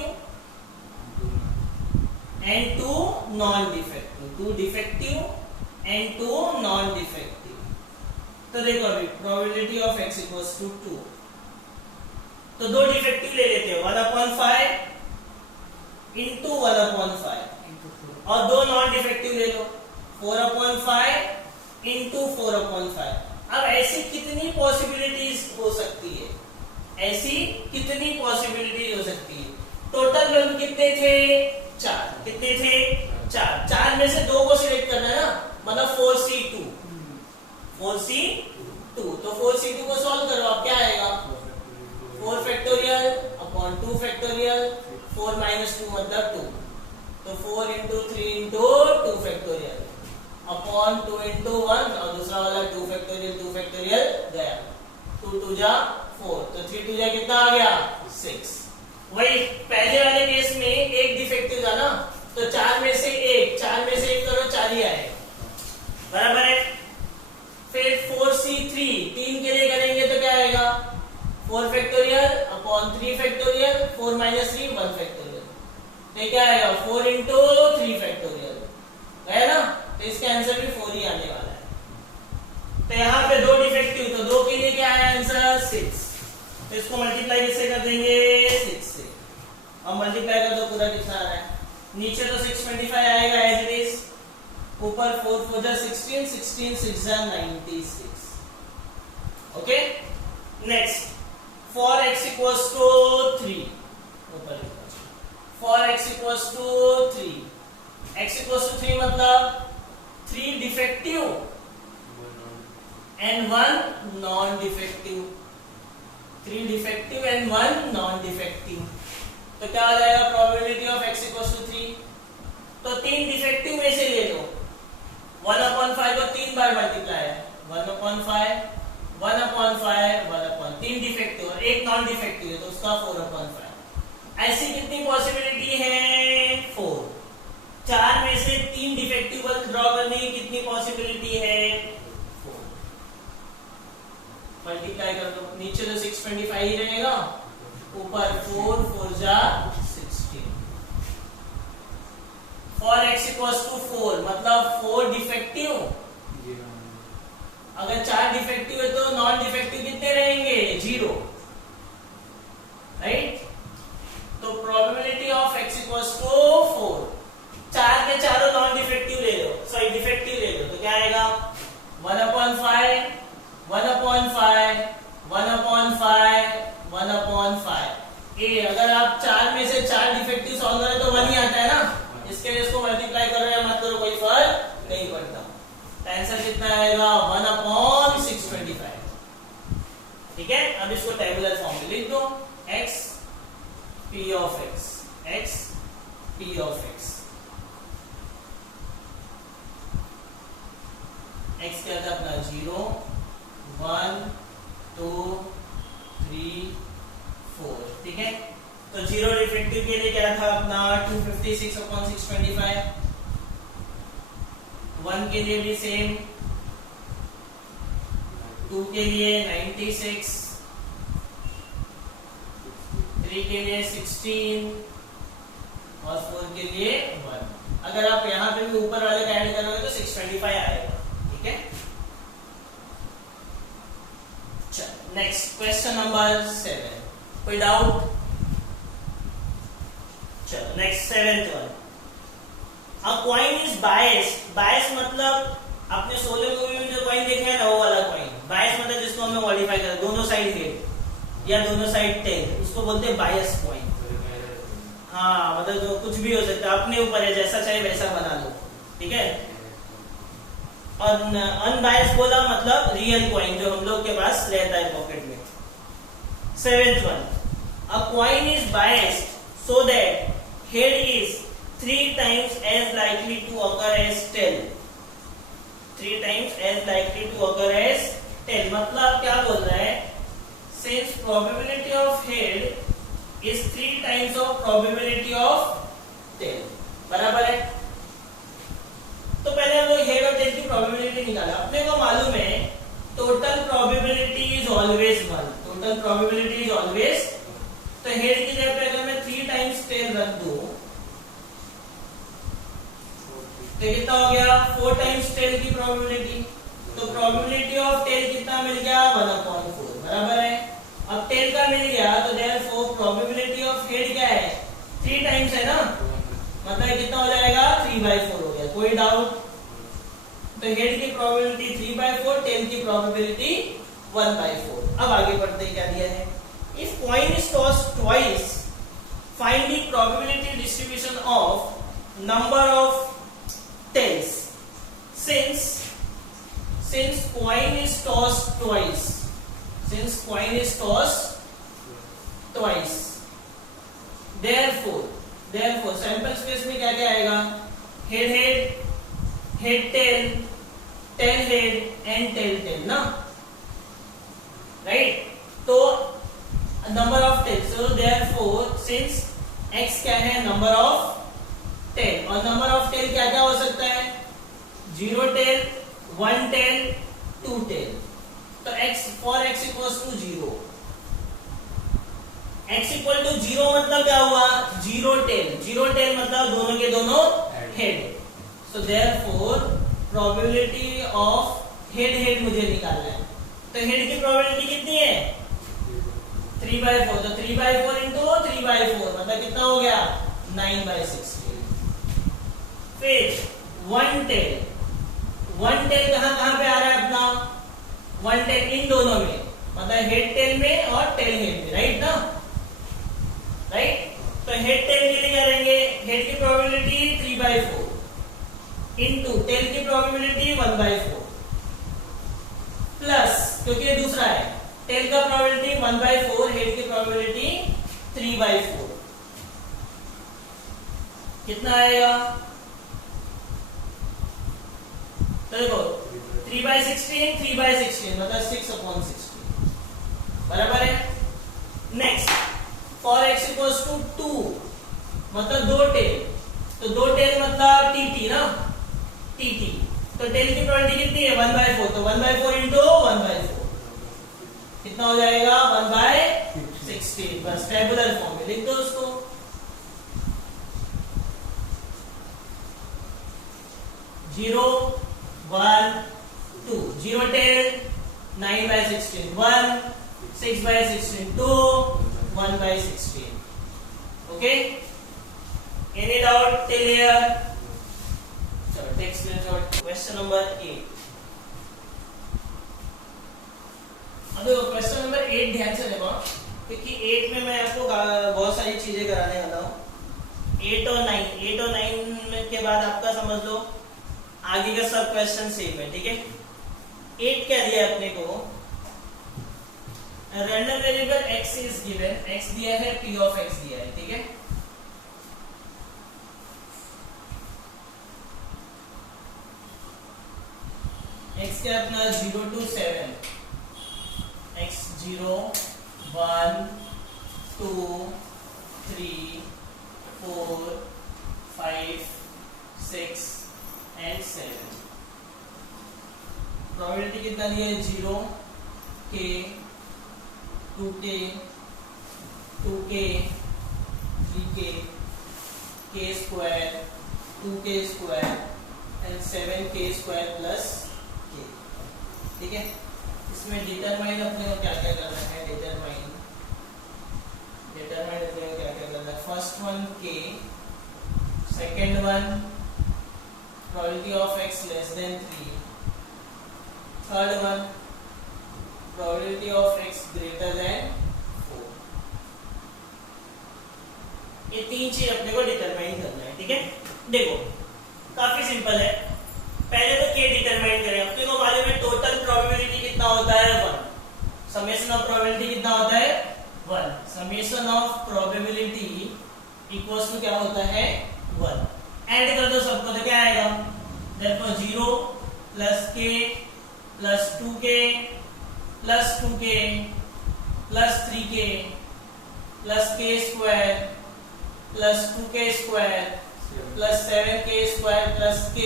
and 2 non defective, 2 defective and 2 non defective. तो देखो अभी probability of x equals to 2, तो 2 डिफेक्टिव ले लेते हो, 1/5 इंटू 1/5 और 2 नॉन डिफेक्टिव ले लो, 4/5 इंटू 4/5। अब ऐसी कितनी पॉसिबिलिटीज हो सकती है, ऐसी कितनी पॉसिबिलिटीज हो सकती है। टोटल वैल्यू कितने थे, 4। कितने थे, 4। 4 में से 2 को सिलेक्ट करना है ना, मतलब 4C2, 4C2। तो 4C2 को सॉल्व करो, अब क्या आएगा, 4 फैक्टोरियल अपॉन 2 फैक्टोरियल, 4 minus 2 मतलब 2, तो 4 into 3 into 2 factorial upon 2 into 1 और दूसरा वाला 2 फैक्टोरियल गया, 2 2 जा 4, तो 3 2 जा कितना आ गया, 6। वही पहले वाले केस में एक डिफेक्टिव था ना, तो 4 में से 1 करो, 4 ही आए, बराबर है। फिर 4C3 3 के लिए करेंगे तो क्या आएगा, 4 factorial upon 3 factorial, 4 minus 3 1 factorial, तो क्या आएगा 4 into 3 फैक्टोरियल, गया ना। तो इसका आंसर भी 4 ही आने वाला है। तो यहाँ पे 2 डिफेक्टिव, तो 2 के लिए क्या है आंसर, 6। तो इसको मल्टीप्लाई किससे कर देंगे, 6 से। अब मल्टीप्लाई कर दो, पूरा कितना आ रहा है, नीचे तो 625 आएगा एज इट इज, ऊपर 4 4 जा 16, 16 6 जा 96। Okay, next for x equals to 3, ऊपर for x equals to 3, x equals to 3 मतलब 3 defective and 1 non defective, 3 defective and 1 non defective. तो क्या आ जाएगा probability of x equals to 3, तो 3 डिफेक्टिव में से ले लो, 1/5 को 3 बार मल्टीप्लाई है, 1/5 3 डिफेक्टिव और 1 नॉन डिफेक्टिव है, तो उसका 4/5। ऐसी कितनी पॉसिबिलिटी है, 4। 4 में से 3 डिफेक्टिव ड्रॉ करने की कितनी पॉसिबिलिटी है, 4। मल्टीप्लाई कर दो, नीचे तो 625 ही रहेगा, ऊपर 4 4 जा 16। फॉर x इक्वल्स टू 4 मतलब 4 डिफेक्टिव, अगर 4 डिफेक्टिव है तो नॉन डिफेक्टिव कितने रहेंगे, 0, राइट। तो probability of x equals to 4, 4 के चारों नॉन डिफेक्टिव ले लो, सॉरी डिफेक्टिव ले लो, तो क्या आएगा 1/5 1/5 1/5 1/5। ए अगर आप 4 में से 4 डिफेक्टिव सॉल्व करें तो 1 ही आता है ना, इसके लिए इसको मल्टीप्लाई करो या मत करो कोई फर्क नहीं पड़ता। आंसर कितना आएगा 1/625। ठीक है, अब इसको टेबुलर फॉर्म में लिख दो, x p of x, x p of x, x क्या था अपना 0 1 2 3 4। ठीक है, तो जीरो डिफेक्टिव के लिए क्या था अपना 256/625, 1 के लिए भी सेम, 2 के लिए 96, 3 के लिए 16 और 4 के लिए 1। अगर आप यहाँ पे भी ऊपर वाले का ऐड करोगे तो 625 आएगा। ठीक है, चलो नेक्स्ट क्वेश्चन नंबर 7, कोई डाउट? चलो next 7th one, a coin is biased. Bias मतलब आपने सोले मूवी में जो कॉइन देखा है ना, वो वाला कॉइन। बायस मतलब जिसको हमें मॉडिफाई कर, दोनों साइड हेड या दोनों साइड टेल, उसको बोलते हैं बायस कॉइन। हाँ, मतलब जो कुछ भी हो सकता है, अपने ऊपर है, जैसा चाहे वैसा बना लो। ठीक है, और अनबायस बोला मतलब रियल कॉइन जो हम लोग के पास रहता है पॉकेट में। 7th one, a coin is biased so that head is 3 times as likely to occur as tail, 3 times as likely to occur as tail। मतलब क्या बोल रहा है, since probability of head is 3 times of probability of tail, बराबर है। तो पहले हम लोग हेड और टेल की प्रोबेबिलिटी निकाला। अपने को मालूम है total probability is always 1, total probability is always. तो हेड की जगह पे अगर मैं 3 टाइम्स टेल रख दूं तो कितना हो गया 4 टाइम्स टेल की प्रोबेबिलिटी। तो प्रोबेबिलिटी ऑफ टेल कितना मिल गया 1/4, बराबर है। अब टेल का मिल गया तो देयरफॉर प्रोबेबिलिटी ऑफ हेड क्या है 3 टाइम्स है ना, मतलब कितना हो जाएगा 3/4 हो गया। कोई डाउट? तो हेड की प्रोबेबिलिटी 3/4, टेल की प्रोबेबिलिटी 1/4। अब आगे बढ़ते क्या दिया है, if coin is tossed twice find the probability distribution of number of tails। since coin is tossed twice, since coin is tossed twice, therefore sample space में क्या क्या आएगा, head head, head tail, tail head and tail tail ना, right. तो number of tail, so therefore since x क्या है number of tail, और number of tail क्या क्या हो सकता है 0 टेल, 1 टेल, 2 टेल। तो x for x equals to 0, x equal to 0 मतलब क्या हुआ 0 टेल, 0 टेल मतलब दोनों के दोनों head. So therefore probability of head head मुझे निकालना है। तो हेड की प्रोबेबिलिटी कितनी है 3/4, तो 3/4 इंटू 3/4 मतलब कितना हो गया 9/16। फिर 1 टेल, 1 टेल कहां कहां पे आ रहा है अपना 1 टेल इन दोनों में, मतलब हेड टेल में और टेल हेड में, राइट ना, राइट। तो हेड टेल के लिए क्या लेंगे, हेड की प्रोबेबिलिटी 3/4 इंटू टेल की प्रोबेबिलिटी 1/4 प्लस, क्योंकि ये दूसरा है, टेल का प्रोबेबिलिटी 1/4, हेड की प्रोबेबिलिटी 3/4, कितना आएगा, तो देखो 3/16, 3/16 मतलब 6/16, बराबर है। Next for x equals to 2 मतलब 2 टेल, तो 2 टेल मतलब tt ना, tt। तो टेल की प्रोबेबिलिटी कितनी है 1/4, तो 1/4 इंटू 1/4 कितना हो जाएगा 1/16। बस टेबुलर फॉर्म में लिख दो उसको। Zero 1 2, 0 tail 9/16, 1 6/16, 2 1/16। Okay, any doubt till here? चलो टेक्स्ट क्वेश्चन नंबर 8। अब देखो क्वेश्चन नंबर 8 ध्यान से देखो, क्योंकि 8 में मैं आपको बहुत सारी चीजें कराने वाला हूँ। 8 और 9 के बाद आपका समझ लो आगे का सब क्वेश्चन सेम है, ठीक है। 8 क्या दिया अपने को, random variable x is given, x दिया है, p ऑफ x दिया है, ठीक है। x क्या अपना 0 to 7, x 0 1 2 3 4 5 6 and 7। प्रोबेबिलिटी कितना दिया है, 0 k 2k 2k 3k k square 2k square and 7k square plus k, ठीक है। इसमें डिटरमाइन अपने को क्या क्या करना है, डिटरमाइन अपने को क्या क्या करना है। First one k, second one probability of x less than 3, third one probability of x greater than 4। ये तीन चीज अपने को डिटरमाइन करना है, ठीक है। देखो काफी सिंपल है, पहले तो k डिटरमाइन करें। अपने को मालूम है टोटल प्रोबेबिलिटी कितना होता है 1, समेशन ऑफ प्रोबेबिलिटी कितना होता है 1, summation of probability equals to क्या होता है 1। ऐड कर दो सबको तो क्या आएगा, therefore 0 plus k plus 2k plus 2k plus 3k plus k square plus 2k square plus 7k square plus k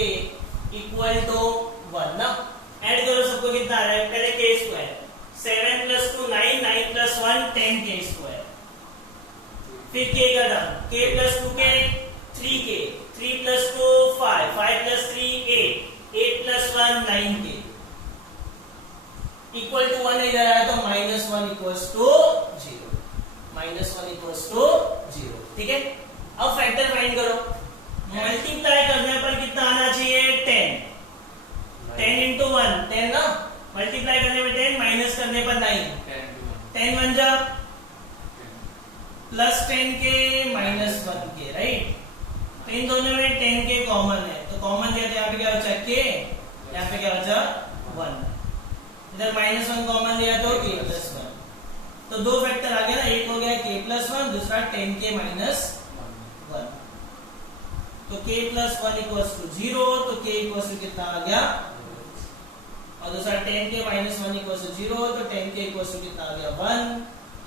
equal to 1 ना। ऐड करो सबको कितना आ रहा है, पहले k square 7 plus 2 9, 9 plus 1 10k square, फिर k का term k plus 2k 3k, 3 plus 2 5, 5 plus 3 8, 8 plus 1 9k equal to 1 इधर आया तो -1 इक्वल्स टू 0, -1 इक्वल्स टू 0, ठीक है। अब फैक्टर फाइंड करो, मल्टीप्लाई करने पर कितना आना चाहिए 10, 10 into 1 10 ना, मल्टीप्लाई करने में 10, माइनस करने पर 9, 10 1 जा plus 10k minus 1k, right. तो इन दोनों में 10k कॉमन है, तो कॉमन दिया तो यहाँ पे क्या बचा k, यहाँ पे क्या बचा 1, इधर -1 कॉमन दिया तो k plus 1, तो दो फैक्टर आ गया ना, एक हो गया k plus 1, दूसरा 10k minus 1, तो k plus 1 equals to 0, तो k equals to कितना आ गया, और दूसरा 10k minus 1 equals to 0, तो 10k equals to कितना आ गया 1,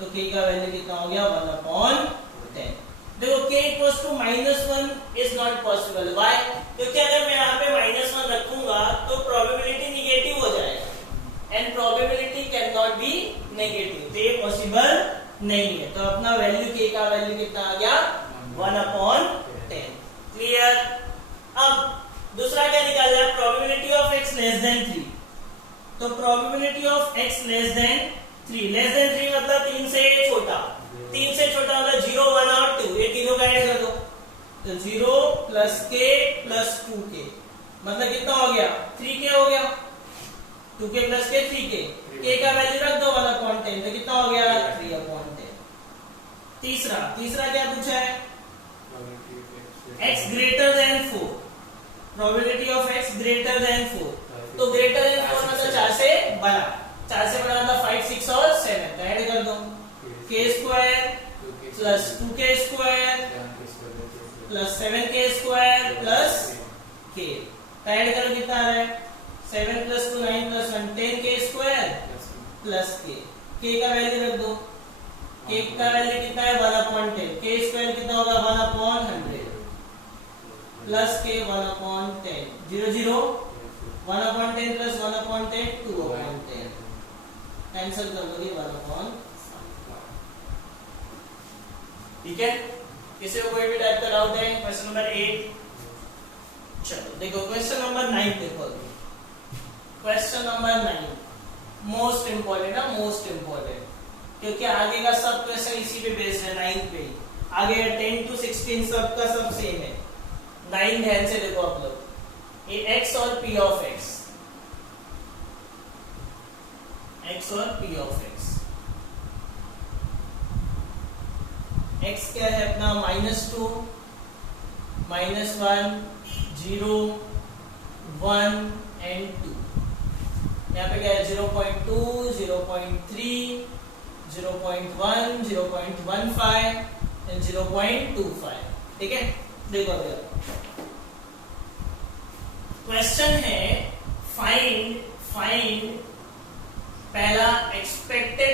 तो k का वैल्यू कितना हो गया 1/10। देखो k equals to -1 is not possible, why? क्योंकि अगर मैं यहाँ पे -1 रखूंगा तो प्रोबेबिलिटी निगेटिव हो जाएगा and probability can not be negative, तो ये पॉसिबल नहीं है। तो अपना वैल्यू k का वैल्यू कितना आ गया 1/10, क्लियर। अब दूसरा क्या निकालना है, probability of x less than 3, तो probability of x less than 3, less than 3 मतलब 3 से छोटा, 3 से छोटा मतलब 0 1 और 2, ये तीनों का ऐड कर दो, तो 0 plus k plus 2k मतलब कितना हो गया 3k हो गया, 2k plus k 3k, k का वैल्यू रख दो 1/10, तो कितना हो गया 3/10। तीसरा क्या पूछा है, x greater than 4, probability of x greater than 4, तो greater than 4 मतलब 4 से बड़ा, 4 से बड़ा मतलब 5 6 और 7, तो ऐड कर दो k square plus 2k square plus 7k square plus k, तो ऐड करो कितना आ रहा है 7 plus 2 9 plus 1 10k square plus k का वैल्यू रख दो, k का वैल्यू कितना है 1/10, k square कितना होगा 1/100 plus k 1/10, 0 0 1/10 plus 1/10 2/10, कैंसिल कर दोगे 1/5, ठीक है। किसी को कोई भी टाइप का डाउट है, क्वेश्चन नंबर 8। चलो देखो क्वेश्चन नंबर 9 देखो, क्वेश्चन नंबर 9 मोस्ट इंपॉर्टेंट है, मोस्ट इंपॉर्टेंट, क्योंकि आगे का सब क्वेश्चन इसी पे बेस्ड है, 9 पे। आगे 10 to 16 सब का सब सेम है। 9 ध्यान से देखो आप लोग, ये x और p ऑफ x, x और p ऑफ x, x क्या है अपना -2 -1 0 1 and 2। यहाँ पे क्या है 0.2, 0.3, 0.1, 0.15 एंड 0.25। ठीक है, देखो क्वेश्चन है फाइंड पहला एक्सपेक्टेड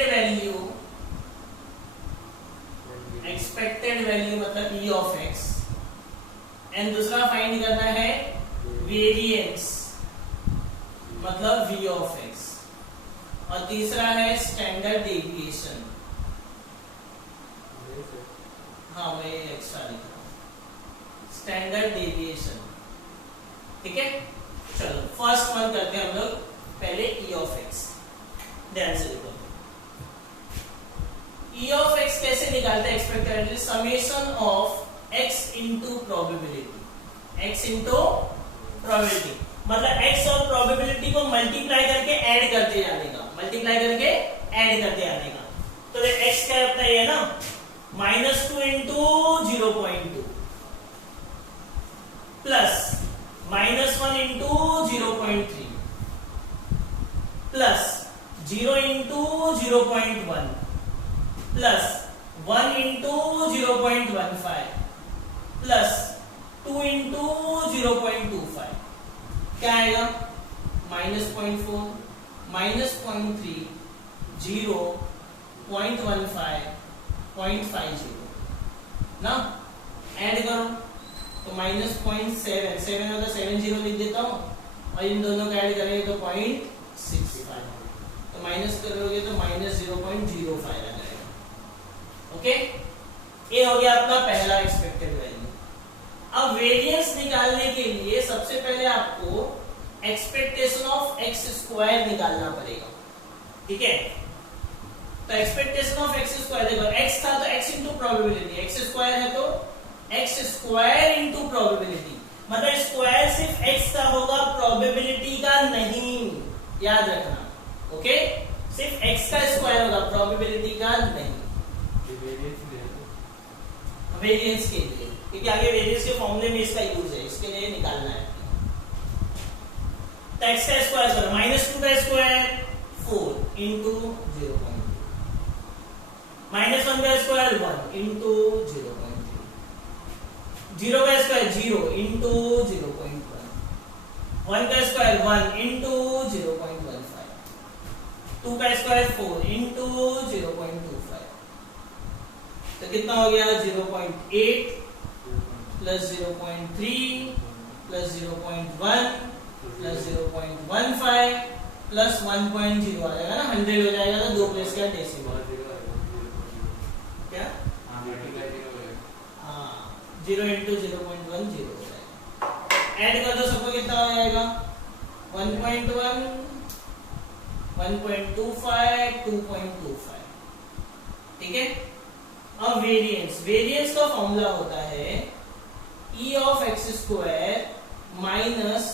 वैल्यू मतलब ई ऑफ एक्स, एंड दूसरा फाइंड करना है वेरिएंस मतलब वी ऑफ एक्स, और तीसरा है स्टैंडर्ड डेविएशन। हाँ मैं एक्स्ट्रा लिख रहा हूं, स्टैंडर्ड डेविएशन। ठीक है, चलो फर्स्ट वन करते हैं हम लोग पहले ई ऑफ एक्स। ध्यान से देखो ई ऑफ एक्स कैसे निकालते हैं expected value, summation of x into probability, x into probability मतलब एक्स और प्रोबेबिलिटी को मल्टीप्लाई करके ऐड करते जाने का, मल्टीप्लाई करके ऐड करते आने का। तो एक्स क्या होता है ना -2 into 0.2 plus -1 into 0.3 plus 0 into 0.1 plus 1 into 0.15 plus 2 into 0.25 क्या आएगा -0.4 -0.3 0 0.15 0.50 ना, ऐड करो तो -0.7 7 होगा 70 लिख देता हूं, और इन दोनों का ऐड करेंगे तो 0.65, तो माइनस करोगे तो -0.05 आ जाएगा। ओके, ये हो गया अपना पहला एक्सपेक्टेड वैल्यू। अब वेरिएंस निकालने के लिए सबसे पहले आपको एक्सपेक्टेशन ऑफ एक्स स्क्वायर निकालना पड़ेगा। ठीक है, तो एक्सपेक्टेशन ऑफ एक्स स्क्वायर देखो एक्स था तो x into probability, x square है तो एक्स स्क्वायर इंटू प्रोबेबिलिटी, मतलब स्क्वायर सिर्फ एक्स का होगा प्रोबेबिलिटी का नहीं, याद रखना। ओके, सिर्फ एक्स का स्क्वायर होगा प्रोबेबिलिटी का नहीं, वेरिएंस के लिए, क्योंकि आगे वेरिएंस के फॉर्मूले में इसका यूज है, इसके लिए निकालना है। तो एक्स का स्क्वायर करो -2 का स्क्वायर 4 इंटू 0.2 -1 का स्क्वायर 1 इंटू 0.3 0 का स्क्वायर 0 इंटू 0.1 1 का स्क्वायर 1 इंटू 0.15 2 का स्क्वायर 4 इंटू 0.25, तो कितना हो गया 0.8 प्लस 0.3 प्लस 0.1 प्लस 0.15 प्लस 1.0 आ जाएगा ना, 100 हो जाएगा, तो 2 प्लस क्या डेसिमल क्या, हाँ 0 इंटू 0.1 0 हो जाएगा। ऐड कर दो सबको, कितना हो जाएगा 1.1 1.25 2.25। ठीक है, अब वेरिएंस का फॉर्मूला होता है ई of x square minus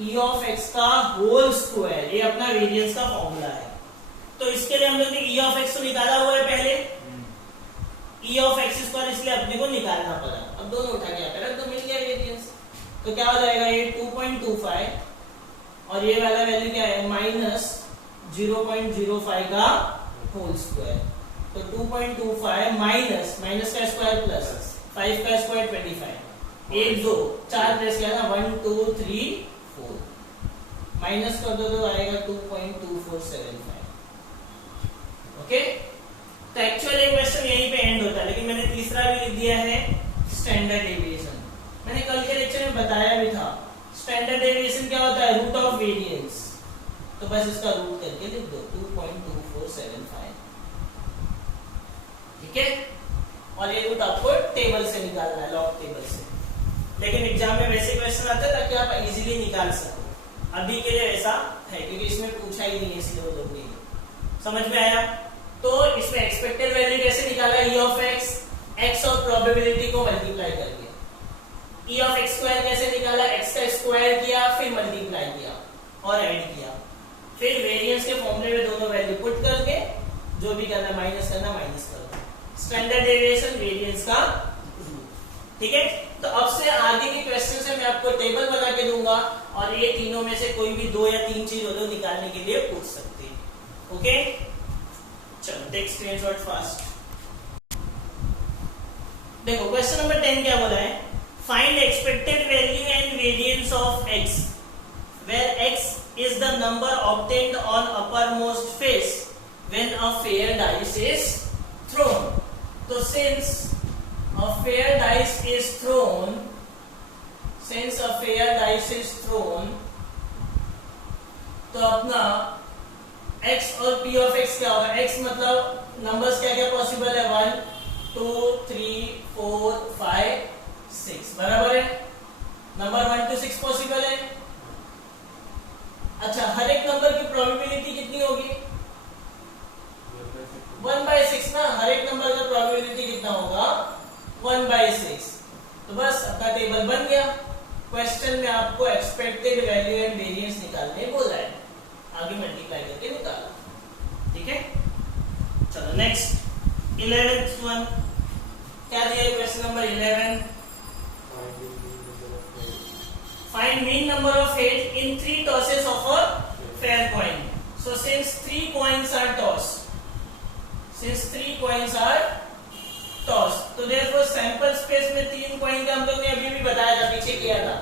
E of x का होल स्क्वायर, ये अपना वेरिएंस का फॉर्मूला है। तो इसके लिए हम लोग ने ई ऑफ एक्स को निकाला हुआ है पहले, ई ऑफ एक्स स्क्वायर इसलिए अपने को निकालना पड़ा। अब दोनों उठा के आता है तो मिल गया वेरिएंस, तो क्या हो जाएगा ये 2.25 और ये वाला वैल्यू क्या है -0.05 का होल स्क्वायर, तो 2.25 माइनस का स्क्वायर प्लस 5 का स्क्वायर 25 1 2 4 प्लस क्या ना 1 2 3 4 माइनस कर दो तो आएगा 2.2475। ओके, तो एक्चुअली क्वेश्चन यहीं पे एंड होता है, लेकिन मैंने तीसरा भी लिख दिया है स्टैंडर्ड डेविएशन। मैंने कल के लेक्चर में बताया भी था स्टैंडर्ड डेविएशन क्या होता है, रूट ऑफ वेरिएंस, तो बस इसका रूट करके लिख दो 2.2475। ठीक है, और ये रूट आपको टेबल से निकालना है, लॉग टेबल से, लेकिन एग्जाम में वैसे क्वेश्चन आते हैं ताकि आप इजीली निकाल सको। अभी के लिए ऐसा है क्योंकि इसमें पूछा ही नहीं है, इसलिए वो लोग नहीं समझ में आया। तो इसमें एक्सपेक्टेड वैल्यू कैसे निकाला, ई ऑफ एक्स, एक्स और प्रोबेबिलिटी को मल्टीप्लाई करके। ई ऑफ एक्स स्क्वायर कैसे निकाला, एक्स का स्क्वायर किया फिर मल्टीप्लाई किया और ऐड किया, फिर वेरिएंस के फॉर्मूले में दोनों वैल्यू पुट करके जो भी करना माइनस करना माइनस करो, स्टैंडर्ड डेविएशन वेरिएंस का रूट। ठीक है, तो अब से आगे के क्वेश्चन से मैं आपको टेबल बना के दूंगा और ये तीनों में से कोई भी 2 या 3 चीज हो तो निकालने के लिए पूछ सकते हैं। ओके, चलो टेक स्क्रीनशॉट फास्ट। देखो क्वेश्चन नंबर 10 क्या बोला है, find expected value and variance of x where x is the number obtained on uppermost face when a fair dice is thrown। तो since a fair dice is thrown, तो अपना x और p of x क्या होगा, x मतलब numbers क्या क्या possible है, 1 2 3 4 5 6, बराबर है, नंबर 1 to 6 पॉसिबल है। अच्छा, हर एक नंबर की प्रोबेबिलिटी कितनी होगी, 1/6 ना, हर एक नंबर का प्रोबेबिलिटी कितना होगा, 1/6। तो बस अपना टेबल बन गया। क्वेश्चन में आपको एक्सपेक्टेड वैल्यू एंड वेरिएंस निकालने बोला है, आगे मल्टीप्लाई करके निकालो, ठीक है। चलो नेक्स्ट 11th वन क्या दिया है, question number 11, find mean number of head in 3 tosses of a fair coin. So since 3 coins are tossed, तो देयरफॉर सैंपल स्पेस में 3 कॉइन का हम लोग ने अभी भी बताया था, पीछे किया था,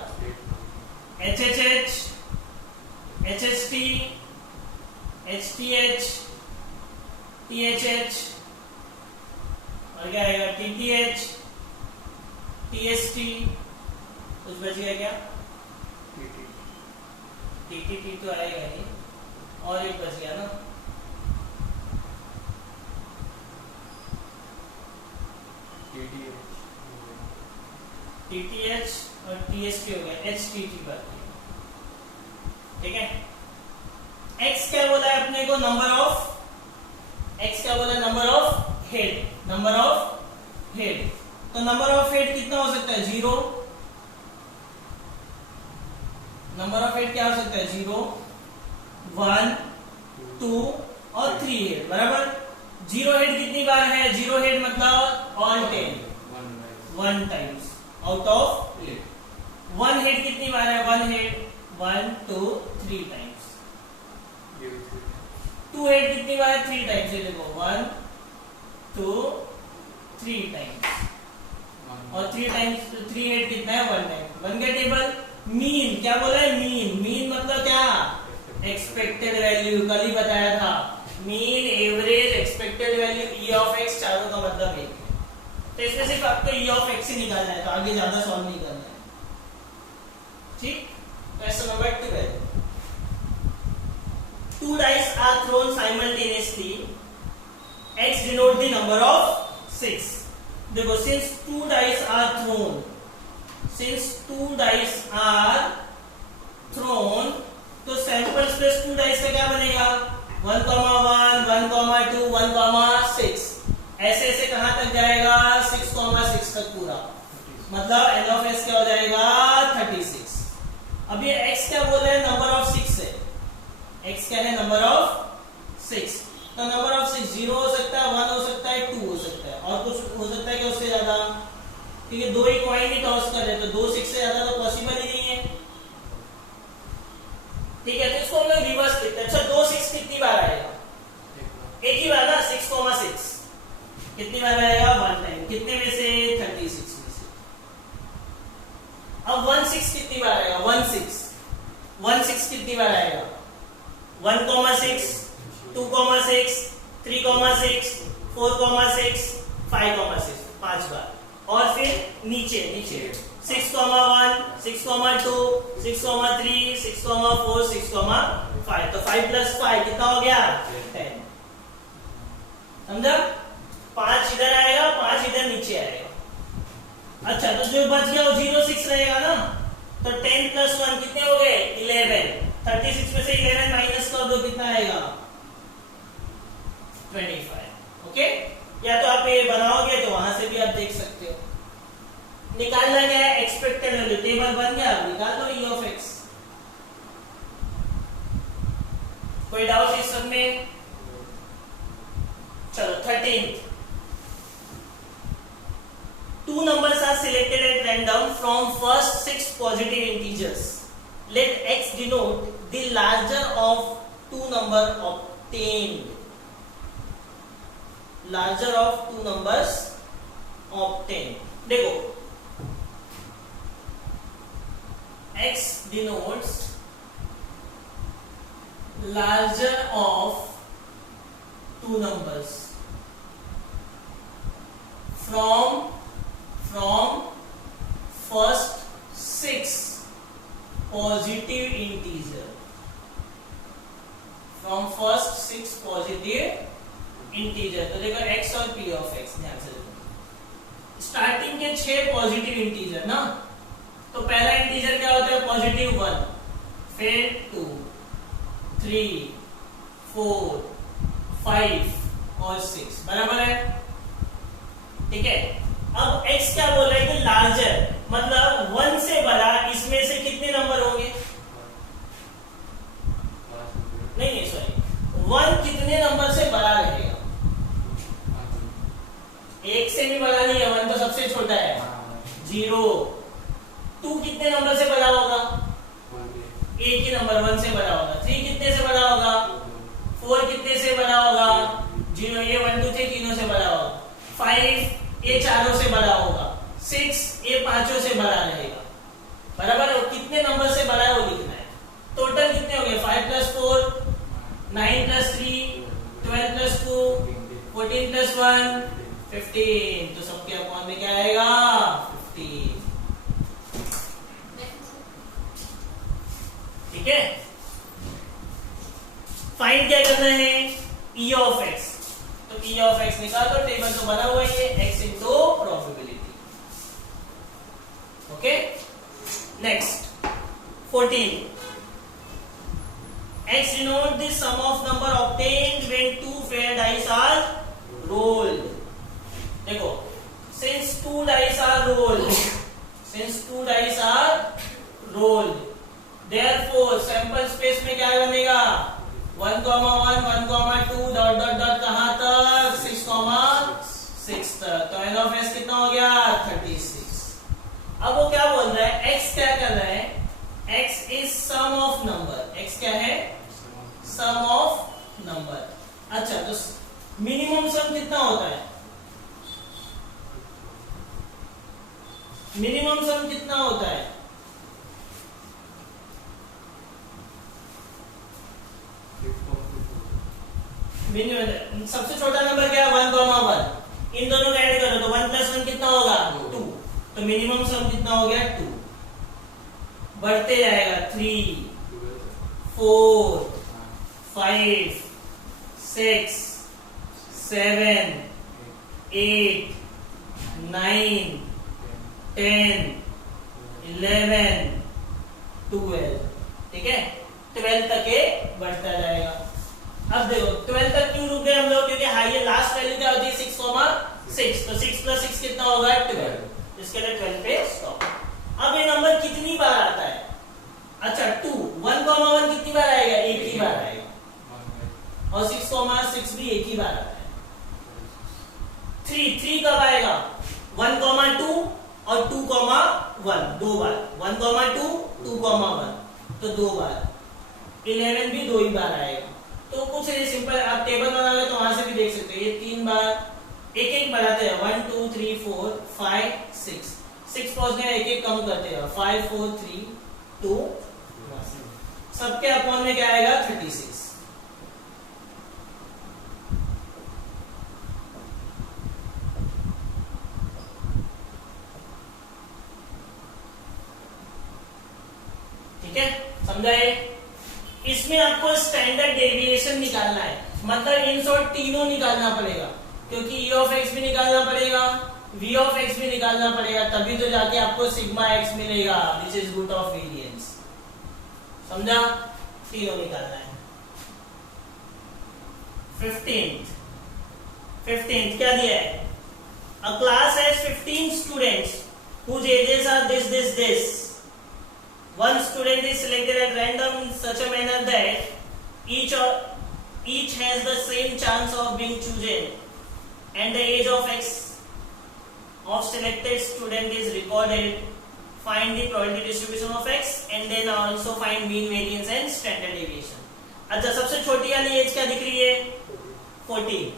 HHH, HHT, HTH, THH और क्या आएगा, TTH, TST, कुछ बच गया क्या, TTT तो आएगा ही, और एक बच गया ना, TTH और TST हो गया, HTT बात, ठीक है। X क्या बोला है अपने को, नंबर ऑफ हेड, तो नंबर ऑफ हेड कितना हो सकता है, 0, नंबर ऑफ हेड क्या हो सकता है, 0 1 2 और 3 हेड, बराबर। 0 हेड कितनी बार है, 0 हेड मतलब all 10, 1 times out of 1 head कितनी बार है, 1 हेड 1 2 3 टाइम्स। 2 हेड कितनी बार है, 3 टाइम्स, ये देखो 1 2 3 टाइम्स, और 3 टाइम्स 3 हेड कितना है, 1 टाइम, बन गया टेबल। मीन क्या बोला है, मीन मतलब क्या, एक्सपेक्टेड वैल्यू, कल ही बताया था, mean average expected value E of x, चारों का मतलब एक है, तो इसमें सिर्फ आपको ई ऑफ एक्स ही निकालना है, तो आगे ज्यादा सॉल्व नहीं करना है, ठीक। Question number 12, 2 dice are thrown simultaneously, x denote the number of 6। देखो since 2 dice are thrown, तो सैंपल स्पेस 2 डाइस का क्या बनेगा, 1, 1, 1, 2, 1, 6, ऐसे कहां तक जाएगा, 6, तक पूरा, मतलब एन ऑफ एस क्या हो जाएगा, 36। अब ये x क्या बोल रहे हैं, नंबर ऑफ 6 है, x क्या है, नंबर ऑफ 6, तो नंबर ऑफ 6 0 हो सकता है, 1 हो सकता है, 2 हो सकता है, और कुछ हो सकता है कि उससे ज्यादा, क्योंकि 2 ही कॉइन ही टॉस कर रहे, तो 2 6 से ज्यादा तो पॉसिबल ही नहीं है, ठीक है। तो इसको हम लोग रिवर्स लिखते हैं। अच्छा, 2 6 कितनी बार आएगा, एक ही बार ना, 6,6 कितनी बार आएगा, 1 टाइम, कितने में से, 36 में से। अब 1 6 कितनी बार आएगा, 1 6 कितनी बार आएगा, 1,6 2,6 3,6 4,6 5,6, 5 बार, और फिर नीचे 6,1 6,2 6,3 6,4 6,5, तो 5 + 5 कितना हो गया, 10, समझा। 5 इधर आएगा, 5 इधर नीचे आएगा। अच्छा, तो जो बच गया वो 0 6 रहेगा ना, तो 10 + 1 कितने हो गए, 11, 36 में से 11 माइनस कर दो, कितना आएगा, 25। ओके, या तो आप ये बनाओगे तो वहां से भी आप देख सकते हो। निकालना क्या है, एक्सपेक्टेड वैल्यू, टेबल बन गया, निकाल दो ई ऑफ एक्स। कोई डाउट इस सब में, चलो 13th, 2 numbers are selected at random from first 6 positive integers let x denote the larger of two number obtained. Larger of two numbers obtained. देखो x denotes larger of two numbers from first 6 positive integer. From first 6 positive integer. तो देखो x और p of x, ध्यान से देखो starting के 6 positive integer ना, तो पहला इंटीजर क्या होता है? पॉजिटिव 1, फिर 2, 3, 4, 5 और 6, बराबर है? ठीक है। अब x क्या बोल रहा है कि लार्जर, मतलब 1 से बड़ा, इसमें से कितने नंबर होंगे? नहीं सॉरी, 1 कितने नंबर से बड़ा रहेगा? 1 से भी बड़ा नहीं है, 1 तो सबसे छोटा है, 0। 2 कितने नंबर से बड़ा होगा? एक ही नंबर 1 से बड़ा होगा। 3 कितने से बड़ा होगा? 4 कितने से बड़ा होगा? 0, ये 1 2 3 तीनों से बड़ा होगा। 5 ये चारों से बड़ा होगा। 6 ये पांचों से बड़ा रहेगा, बराबर है? कितने नंबर से बड़ा है वो लिखना है। टोटल कितने हो गए? 5 + 4, 9 + 3, 12 + 2, 14 + 1, 15। तो सबके अपॉन में क्या आएगा? 15। ठीक है। फाइंड क्या करना है? E of x। तो E of x निकाल दो, टेबल तो बना हुआ है, x into probability। Okay, next 14। x denote the sum of number obtained when two fair dice are rolled। देखो, since two dice are rolled, therefore sample space में क्या बनेगा? 1, 1, 1, 2 डॉट डॉट डॉट कहां तक? 6, 6 तक। तो n of s कितना हो गया? 36। अब वो क्या बोल रहा है? x क्या कर रहा है? x is sum of number। x क्या है? sum of number। अच्छा, तो मिनिमम सम कितना होता है? मिनिमम सम कितना होता है? सबसे छोटा नंबर क्या है? 1, 1। इन दोनों का ऐड करो तो 1 + 1 कितना होगा? 2। तो मिनिमम सम कितना हो गया? 2। बढ़ते जाएगा 3, 4, 5, 6, 7, 8, 9, 10, 11, 12। ठीक है, 12 तक ये बढ़ता जाएगा। अब देखो 12 तक क्यों रुक गए हम लोग? क्योंकि हाई लास्ट वैल्यू क्या होती है? 6, 6। तो 6 + 6 कितना होगा? 12। इसके लिए 12 पे स्टॉप। अब ये नंबर कितनी बार आता है? अच्छा, 2, 1, 1 कितनी बार आएगा? एक ही बार आएगा। और 6, 6 भी एक ही बार आता है। 3 कब आएगा? 1, 2 और 2, 1 दो बार। 1, 2, 2, 1 तो 2 बार। 11 भी 2 ही बार आएगा। तो कुछ ये सिंपल, आप टेबल बना लो तो वहां से भी देख सकते हो। ये 3 बार एक एक बढ़ाते हैं। 1, 2, 3, 4, 5, 6 पहुंचने एक एक कम करते हैं। 5, 4, 3, 2, 1। सबके अपॉन में क्या आएगा? 36। ठीक है, समझा ये? इसमें आपको स्टैंडर्ड डेविएशन निकालना है, मतलब इन शॉर्ट तीनों निकालना पड़ेगा, क्योंकि E of x भी निकालना पड़ेगा, V of x भी निकालना पड़ेगा, तभी तो जाके आपको सिग्मा x मिलेगा, which is root of variance. समझा? तीनों निकालना है। 15th क्या दिया है? A class has 15 students whose ages are this. One student is selected at random in such a manner that each has the same chance of being chosen, and the age of x of selected student is recorded find the probability distribution of x and then also find mean variance and standard deviation. अच्छा, सबसे छोटी वाली as क्या दिख रही है? 14.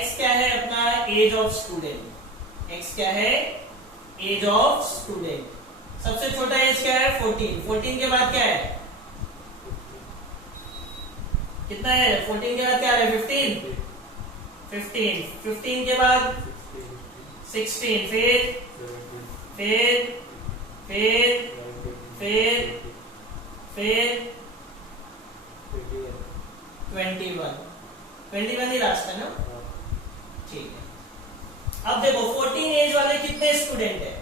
x क्या है अपना? As of student. x क्या है? Age of student. सबसे छोटा एज क्या है? 14. 14 के बाद क्या है? कितना है? 14 के बाद क्या है? 15. 15. 15 के बाद 16. फिर 21 ही लास्ट है ना? ठीक है. अब देखो 14 एज वाले कितने स्टूडेंट है?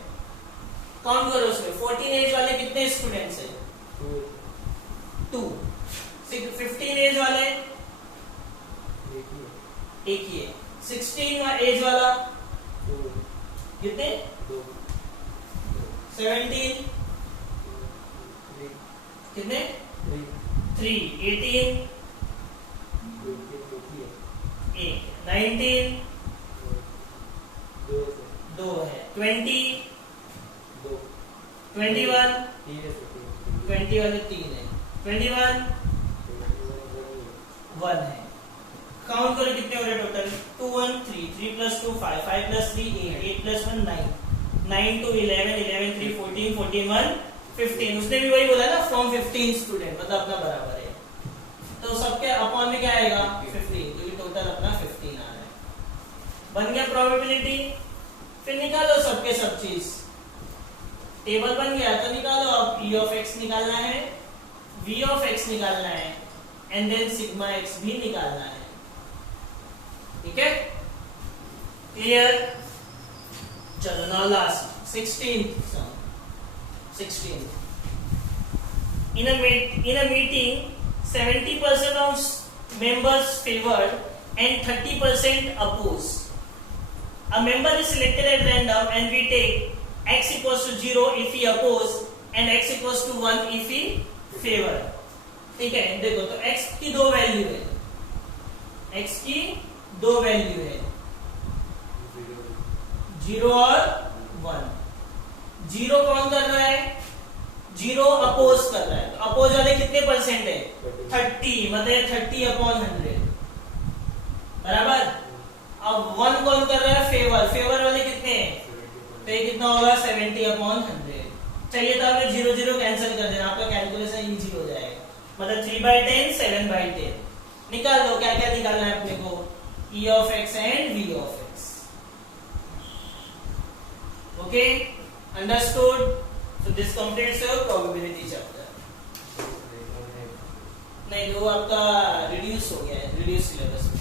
काउंट करो उसमें. 14 एज वाले कितने स्टूडेंट्स है? 2. 15 एज वाले एक ही है. 16 एज वाला कितने? 17 कितने? 3. 18 एक. 19 2 है. 20 21 20 वाले 3 है. 21 1 है. काउंट करो कितने हो रहे टोटल? 2 1 3 3 plus 2 5 5 plus 3 8 8 plus 1 9 9 2 11 11 3 14 14 1 15. उसने भी वही बोला ना, फ्रॉम 15 स्टूडेंट, मतलब अपना बराबर है. तो सबके अपॉन में क्या आएगा? 15, क्योंकि टोटल अपना 15 आ रहा है. बन गया प्रोबेबिलिटी. फिर निकालो सबके सब चीज. टेबल बन गया तो निकालो. अब E of x निकालना है, V of x निकालना है, एंड देन सिग्मा x भी निकालना है. ठीक है? क्लियर? चलो now last 16th sum. 16. In a meeting, 70% of members favored and 30% oppose. A member is selected at random and we take x equals to 0 if he oppose and x equals to 1 if he favor. ठीक है? देखो तो x की दो value है. x की दो value है, 0 और 1. 0 कौन कर रहा है? 0 अपोज कर रहा है. तो अपोज वाले कितने परसेंट है? 30, मतलब 30/100 बराबर. अब 1 कौन कर रहा है? फेवर. फेवर वाले कितने हैं? तो ये कितना होगा? 70/100. चाहिए तो आपने 0 0 कैंसिल कर देना, आपका कैलकुलेशन इजी हो जाएगा. मतलब 3/10 7/10. निकाल दो. क्या क्या निकालना है अपने को? E of x and V of x. Okay, understood? So this completes your probability chapter. नहीं, वो आपका रिड्यूस हो गया है, रिड्यूस सिलेबस में.